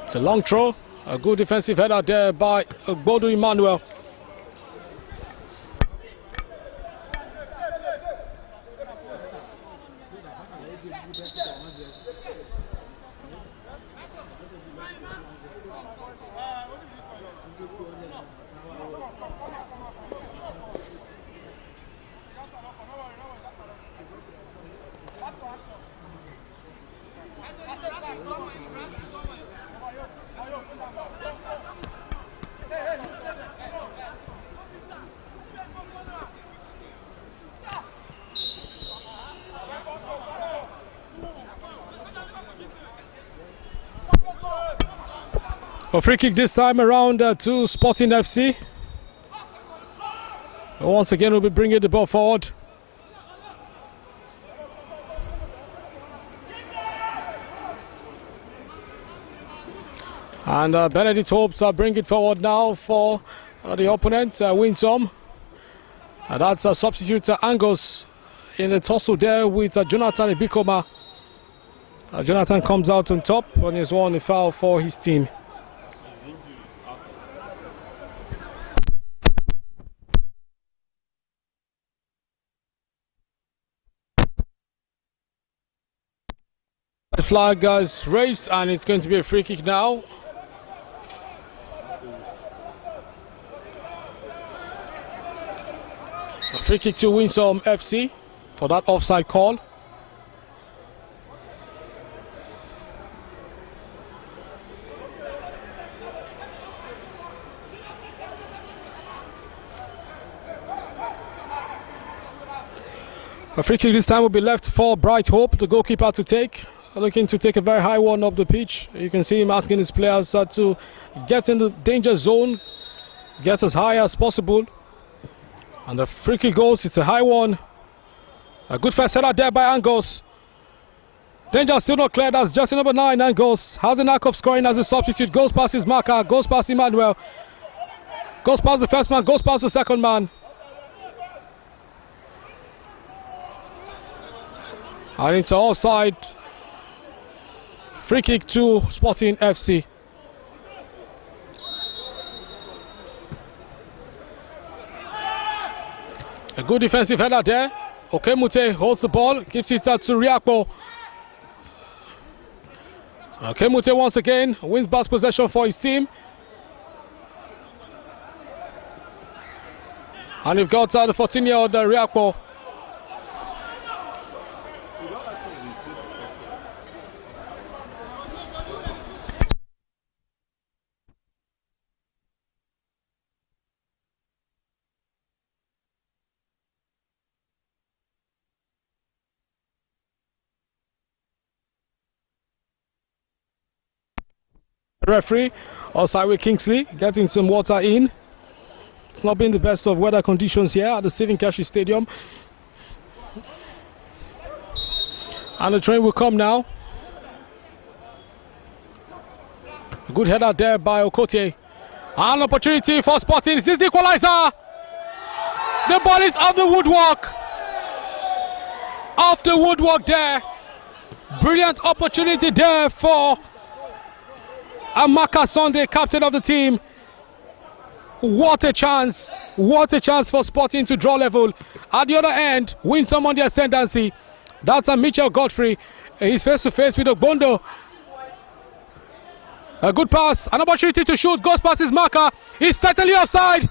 It's a long throw. A good defensive header there by Bodo Emmanuel. A free kick this time around to Sporting FC. Once again, we'll be bringing the ball forward. And Benedict hopes bring it forward now for the opponent, Winsome. That's a substitute Angos in the tussle there with Jonathan Ibikoma. Jonathan comes out on top and he's won a foul for his team. The flag is raised and it's going to be a free kick now. A free kick to Winsome FC for that offside call. A free kick this time will be left for Bright Hope, the goalkeeper, to take. Looking to take a very high one up the pitch. You can see him asking his players to get in the danger zone, get as high as possible. And the free kick goes, it's a high one. A good first header there by Angos. Danger still not cleared. That's just number 9, Angos. Has a knack of scoring as a substitute. Goes past his marker, goes past Emmanuel. Goes past the first man, goes past the second man. And it's offside. Free kick to Sporting FC. A good defensive header there. Okemute holds the ball, gives it to Riakpo. Okemute once again wins back possession for his team. And we've got the 14-year-old Riakpo. Referee, outside with Kingsley, getting some water in. It's not been the best of weather conditions here at the Stephen Keshi Stadium. And the train will come now. A good header there by Okotie. An opportunity for Sporting. This is the equalizer. The ball is off the woodwork. Off the woodwork there. Brilliant opportunity there for Amaka Sunday, captain of the team. What a chance for Sporting to draw level. At the other end, Winsome on the ascendancy. That's a Mitchell Godfrey. He's face to face with Ogbondo. A good pass, an opportunity to shoot, goes past his marker. He's certainly offside.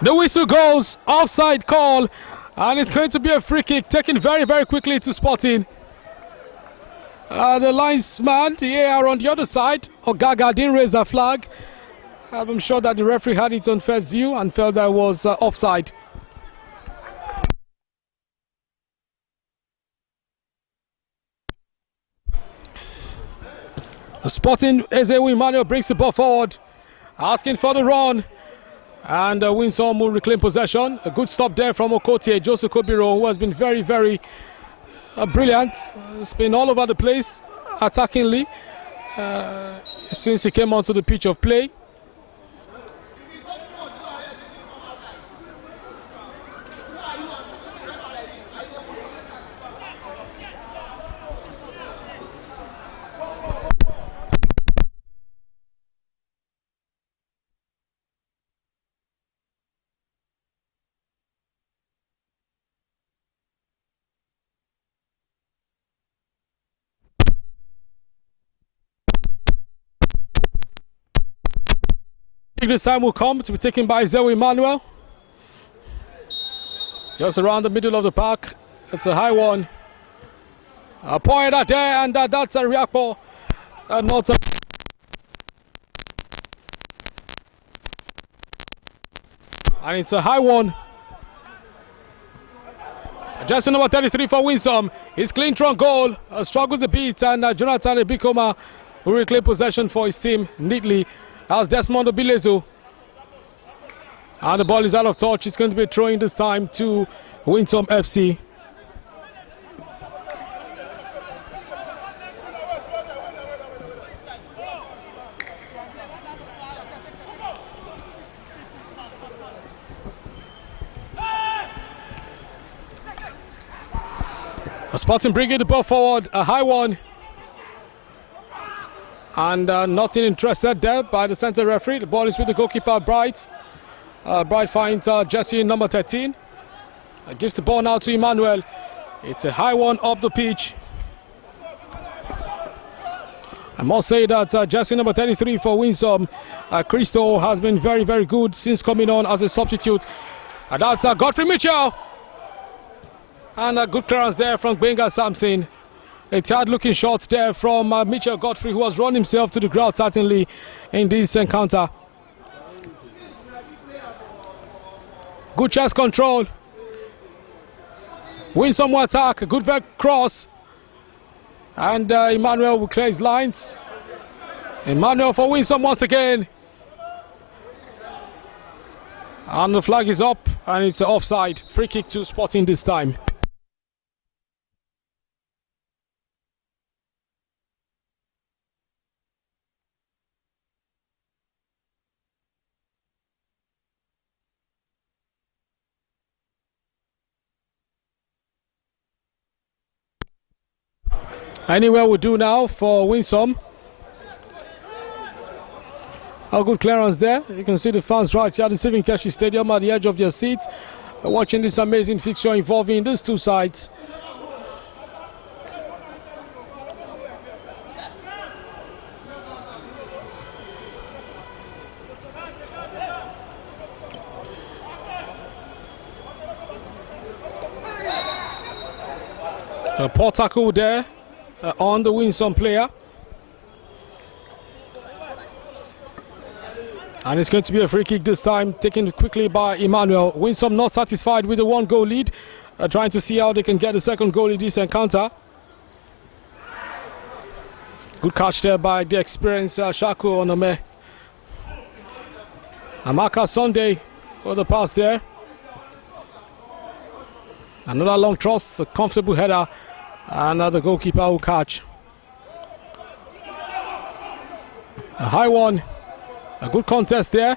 The whistle goes, offside call. And it's going to be a free kick taken very, very quickly to Sporting. The linesman, the AR on the other side, Ogaga didn't raise a flag. I'm sure that the referee had it on first view and felt that was offside. Sporting, Ezewu Emmanuel brings the ball forward, asking for the run. And Winsome will reclaim possession. A good stop there from Okotie, Joseph Kobiro, who has been very, very brilliant. He's been all over the place attackingly since he came onto the pitch of play. This time will come to be taken by Zoe Emmanuel. Just around the middle of the park. It's a high one. A point out there, and that's a Riakpo. Not a and it's a high one. Just number 33 for Winsome. His clean trunk goal. Struggles a bit, and Jonathan Ebikoma will reclaim possession for his team neatly. As Desmond Obilezo. And the ball is out of touch. It's going to be throwing this time to Winsome FC. Sporting bringing the ball forward. A high one. And nothing interested there by the center referee. The ball is with the goalkeeper, Bright. Bright finds Jesse, number 13. Gives the ball now to Emmanuel. It's a high one up the pitch. I must say that Jesse, number 33 for Winsome, Christo, has been very, very good since coming on as a substitute. And that's Godfrey Mitchell. And a good clearance there from Benga Samson. A tired-looking shot there from Mitchell Godfrey, who has run himself to the ground certainly in this encounter. Good chest control. Winsome will attack. Good back cross. And Emmanuel will clear his lines. Emmanuel for Winsome once again. And the flag is up, and it's offside. Free kick to Sporting this time. Anywhere will do now for Winsome. A good clearance there. You can see the fans right here at the Stephen Keshi Stadium at the edge of their seats, watching this amazing fixture involving these two sides. A poor tackle there on the Winsome player. And it's going to be a free kick this time, taken quickly by Emmanuel. Winsome not satisfied with the 1-goal lead, trying to see how they can get the second goal in this encounter. Good catch there by the experienced Shaku Onome. Amaka Sunday for the pass there. Another long toss, a comfortable header, and the goalkeeper will catch. A high one. A good contest there.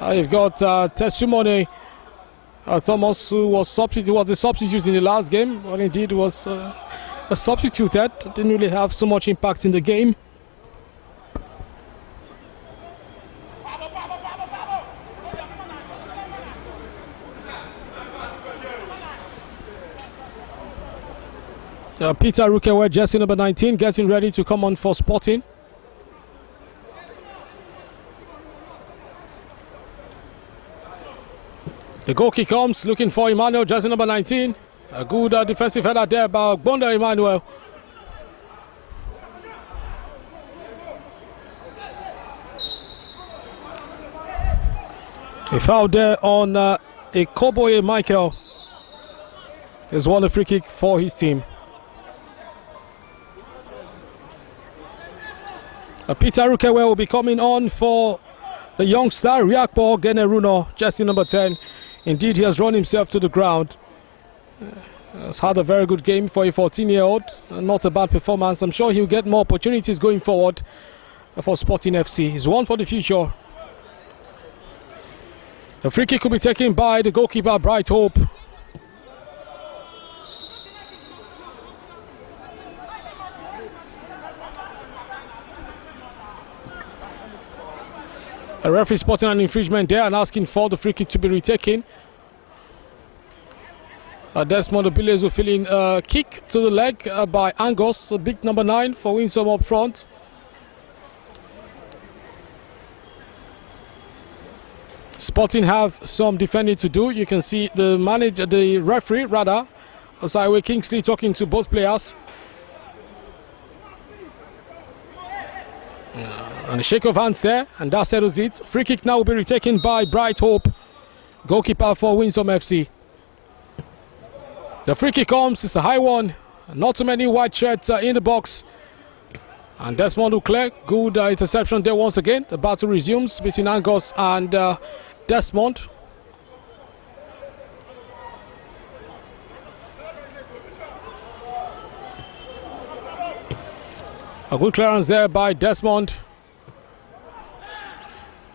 You've got Testimony Thomas, who was a substitute in the last game, but indeed was a substitute. Didn't really have so much impact in the game. Peter Rukewe, jersey number 19, getting ready to come on for Sporting. The goal kick comes, looking for Emmanuel, jersey number 19. A good defensive header there by Bonda Emmanuel. A foul there on Koboye Michael. He's won a free kick for his team. Peter Rukewe will be coming on for the youngster Riakpo Generuno, jersey number 10. Indeed, he has run himself to the ground. Has had a very good game for a 14-year-old. Not a bad performance. I'm sure he'll get more opportunities going forward for Sporting FC. He's one for the future. The free kick will be taken by the goalkeeper, Bright Hope. A referee spotting an infringement there and asking for the free kick to be retaken. Desmond Obiles will fill in a kick to the leg by Angus, big number 9 for Winsome up front. Sporting have some defending to do. You can see the referee, Osaiwe Kingsley, talking to both players. And a shake of hands there, and that settles it. Free kick now will be retaken by Bright Hope, goalkeeper for Winsome FC. The free kick comes, it's a high one. Not too many white shirts in the box. And Desmond will clear. Good interception there once again. The battle resumes between Angus and Desmond. A good clearance there by Desmond.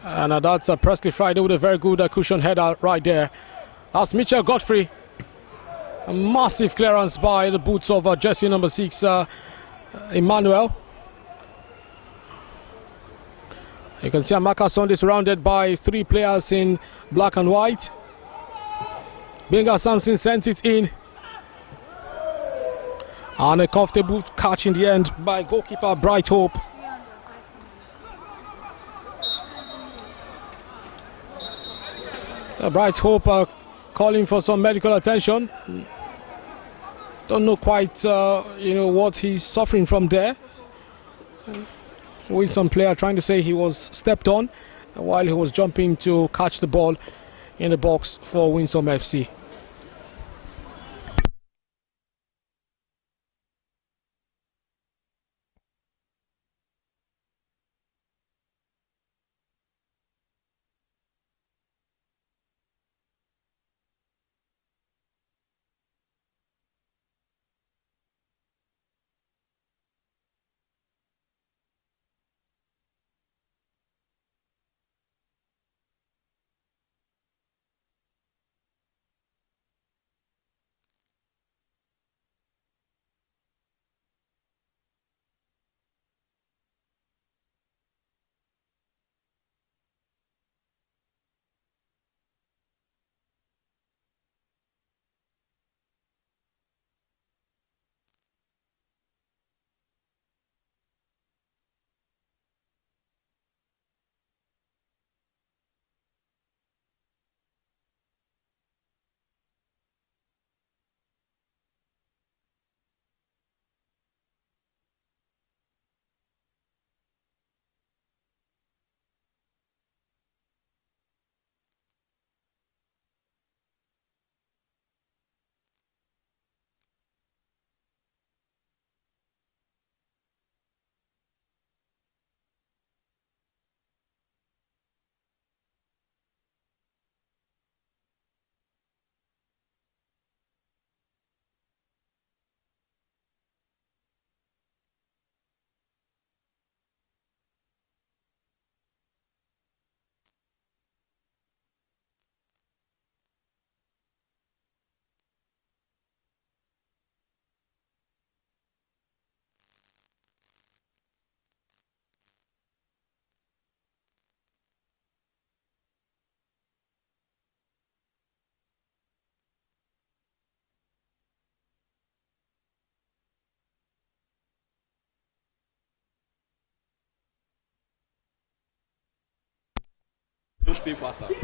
And that's Presley Friday with a very good cushion header right there. That's Mitchell Godfrey. A massive clearance by the boots of jersey number 6, Emmanuel. You can see Amaka Sunday surrounded by 3 players in black and white. Benga Samson sent it in. And a comfortable catch in the end by goalkeeper Bright Hope. Bright Hope calling for some medical attention. Don't know quite, what he's suffering from there. Winsome player trying to say he was stepped on while he was jumping to catch the ball in the box for Winsome FC.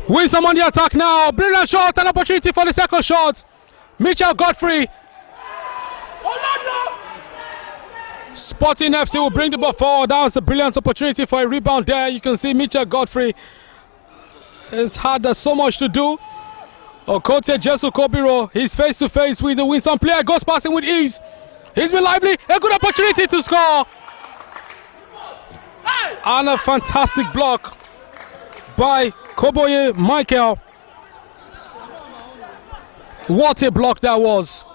Winsome on the attack now. Brilliant shot, an opportunity for the second shot. Mitchell Godfrey. Sporting FC will bring the ball forward. That was a brilliant opportunity for a rebound there. You can see Mitchell Godfrey has had so much to do. Okote Jesu Kobiro, he's face to face with the Winsome player, goes passing with ease. He's been lively, a good opportunity to score. And a fantastic block by Koboye Michael. What a block that was.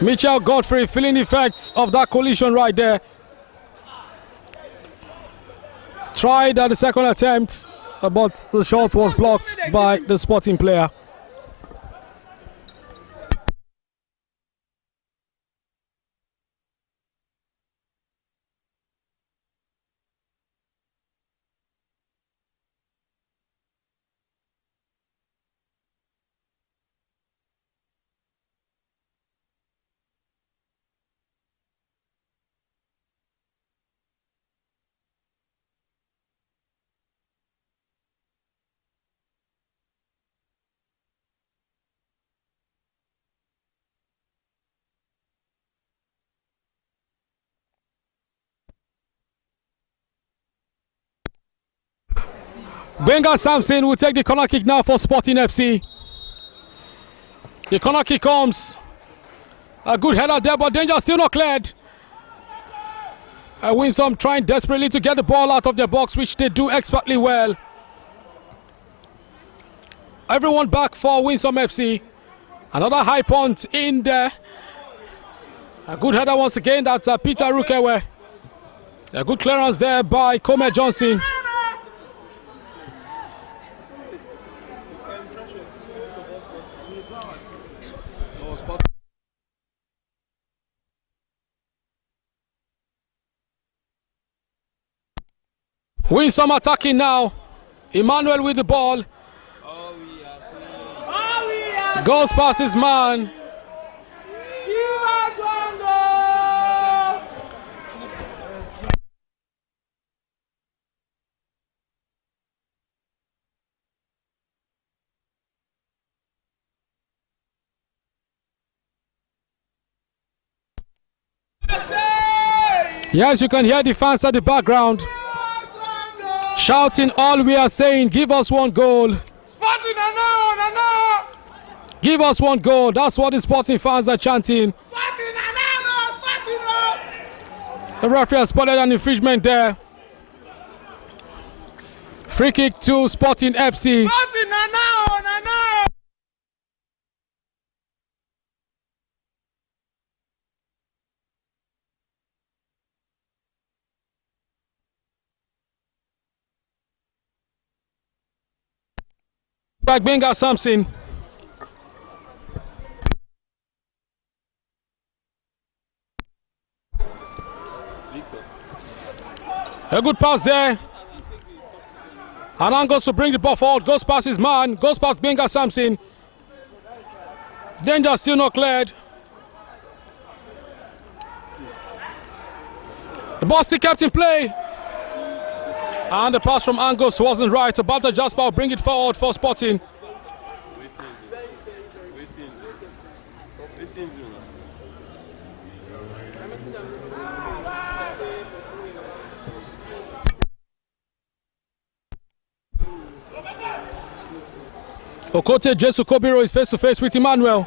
Mitchell Godfrey feeling the effects of that collision right there. Tried at the second attempt, but the shot was blocked by the Sporting player. Benga Samson will take the corner kick now for Sporting FC. The corner kick comes. A good header there, but danger still not cleared. Winsome trying desperately to get the ball out of the box, which they do expertly well. Everyone back for Winsome FC. Another high punt in there. A good header once again. That's Peter Rukewe. A good clearance there by Comer Johnson. Winsome attacking now. Emmanuel with the ball. Goes past his man. Yes, you can hear the fans at the background shouting. All we are saying, give us one goal. Give us one goal. That's what the Sporting fans are chanting. The referee has spotted an infringement there. Free kick to Sporting FC. Back Benga Samson. A good pass there. Anand goes to bring the ball forward. Goes past his man. Goes past Benga Samson. Danger still not cleared. The ball still kept in play. And the pass from Angus wasn't right. Balta Jasper will bring it forward for Sporting. Okote Jesu Kobiro is face to face with Emmanuel.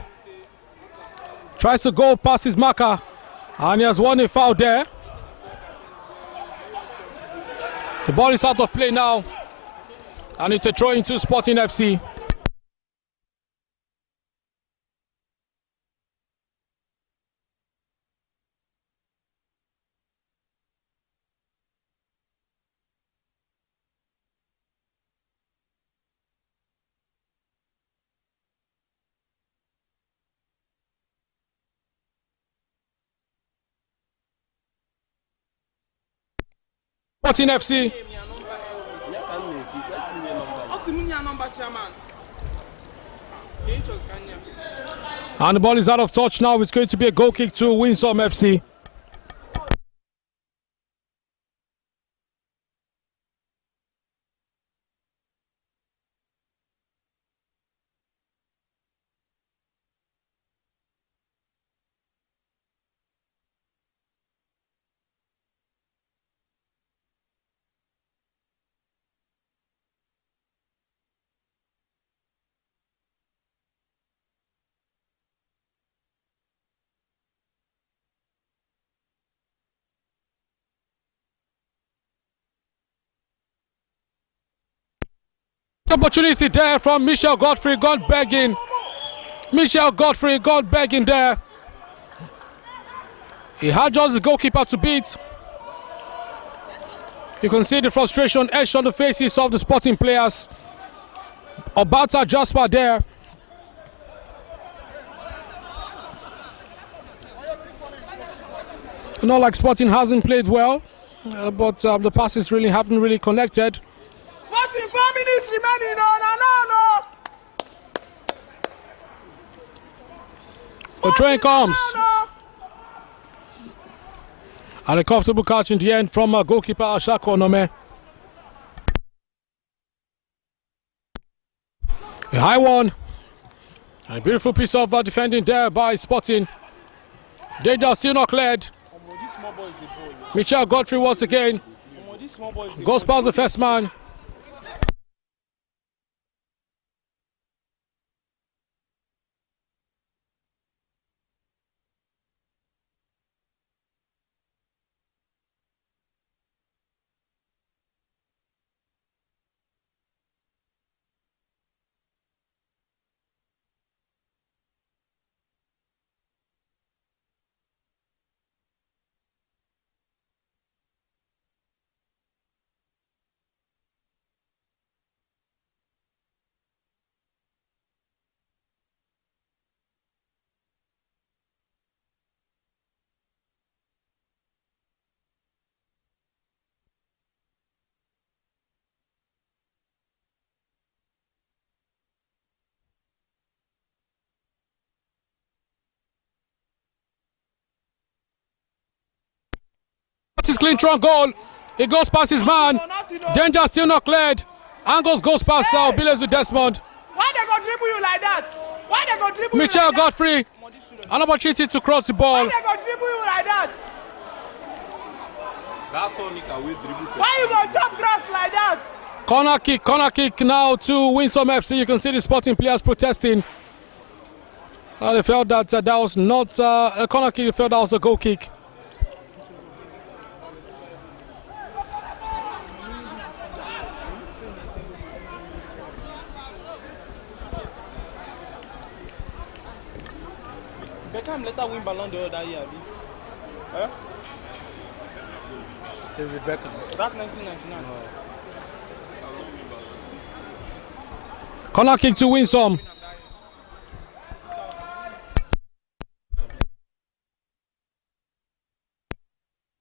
Tries to go past his marker. And he has won a foul there. The ball is out of play now, and it's a throw into Sporting FC. Sporting FC. And the ball is out of touch now. It's going to be a goal kick to Winsome FC. Opportunity there from Michel Godfrey, gone begging. Michel Godfrey gone begging there. He had just the goalkeeper to beat. You can see the frustration etched on the faces of the Sporting players. Obata Jasper there. Not like Sporting hasn't played well, but the passes really haven't really connected. Sporting 4 minutes remaining. No. The train comes. And a comfortable catch in the end from goalkeeper Ashako Nome. A high one. And a beautiful piece of defending there by Sporting. Danger still not cleared. Michel Godfrey once again. Goes past the first man. His clean strong goal. He goes past his man. Danger still not cleared. Angles goes past Bilezu Desmond. Why they go dribble you like that? Why they go dribble Michel you like Godfrey. An opportunity to cross the ball. Why they go dribble you like that? That tonica will dribble. Why you gonna chop grass like that? Corner kick now to Winsome FC. You can see the Sporting players protesting. They felt that that was not a corner kick, they felt that was a goal kick. Beckham later win Ballon d'Or that year, abi? Eh? David Beckham. That 1999. Corner kick to Winsome.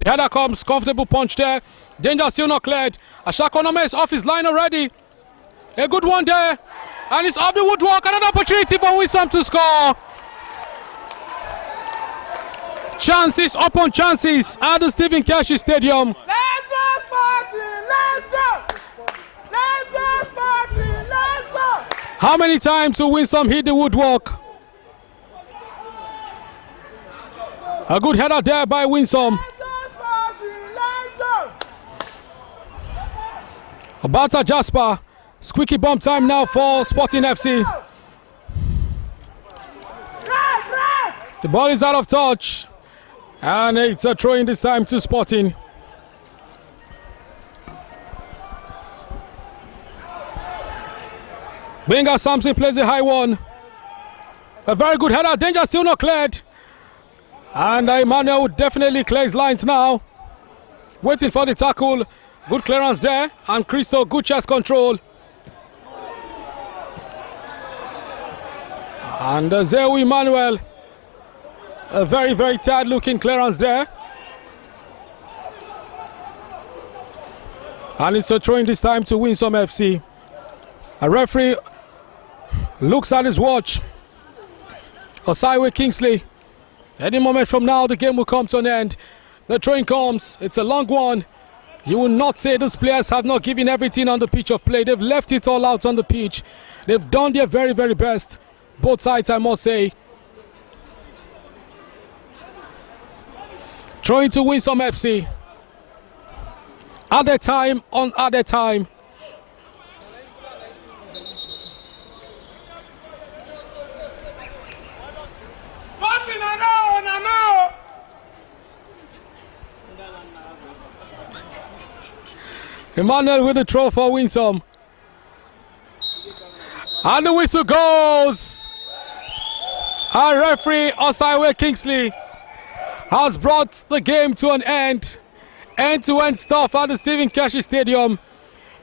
Header comes, comfortable punch there. Danger still not cleared. Ashakonome is off his line already. A good one there. And it's off the woodwork. Another opportunity for Winsome to score. Chances upon chances at the Stephen Keshi Stadium. Let's go, Sporting! Let's go! Let's go, Sporting! Let's go! How many times will Winsome hit the woodwork? A good header there by Winsome. Abata Jasper, squeaky bump time now for Sporting FC. The ball is out of touch, and it's a throw in this time to Sporting. Benga Samson plays a high one. A very good header, danger still not cleared. And Emmanuel would definitely clear his lines now. Waiting for the tackle. Good clearance there, and Christo, good chest control. And Zeu Emmanuel, a very, very tired looking clearance there. And it's a throw in this time to Winsome FC. A referee looks at his watch. Osaiwe Kingsley. Any moment from now, the game will come to an end. The throw-in comes, it's a long one. You will not say these players have not given everything on the pitch of play. They've left it all out on the pitch. They've done their very, very best. Both sides, I must say. Throwing to Winsome FC. At their time, at their time. Sporting, I know. Emmanuel with the throw for Winsome. And the whistle goes. Our referee, Osaiwe Kingsley, has brought the game to an end. End-to-end stuff at the Stephen Keshi Stadium.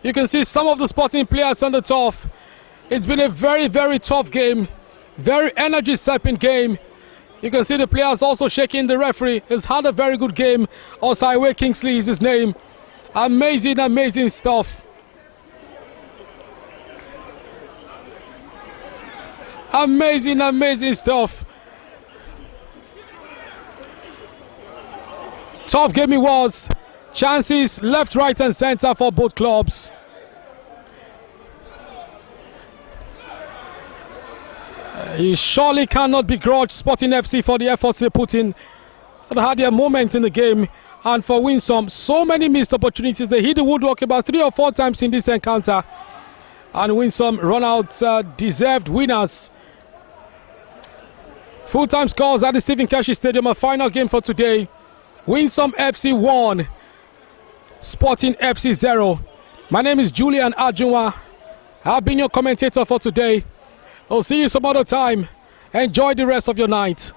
You can see some of the Sporting players on the turf. It's been a very, very tough game. Very energy-sapping game. You can see the players also shaking the referee. He's had a very good game. Osaiwe Kingsley is his name. Amazing, amazing stuff. Amazing, amazing stuff. Tough game it was. Chances left, right and center for both clubs. You surely cannot begrudge Sporting FC for the efforts they put in. They had their moment in the game. And for Winsome, so many missed opportunities. They hit the woodwork about 3 or 4 times in this encounter. And Winsome run out deserved winners. Full-time scores at the Stephen Keshi Stadium. A final game for today. Winsome FC 1, Sporting FC 0. My name is Julian Ajunwa. I've been your commentator for today. I'll see you some other time. Enjoy the rest of your night.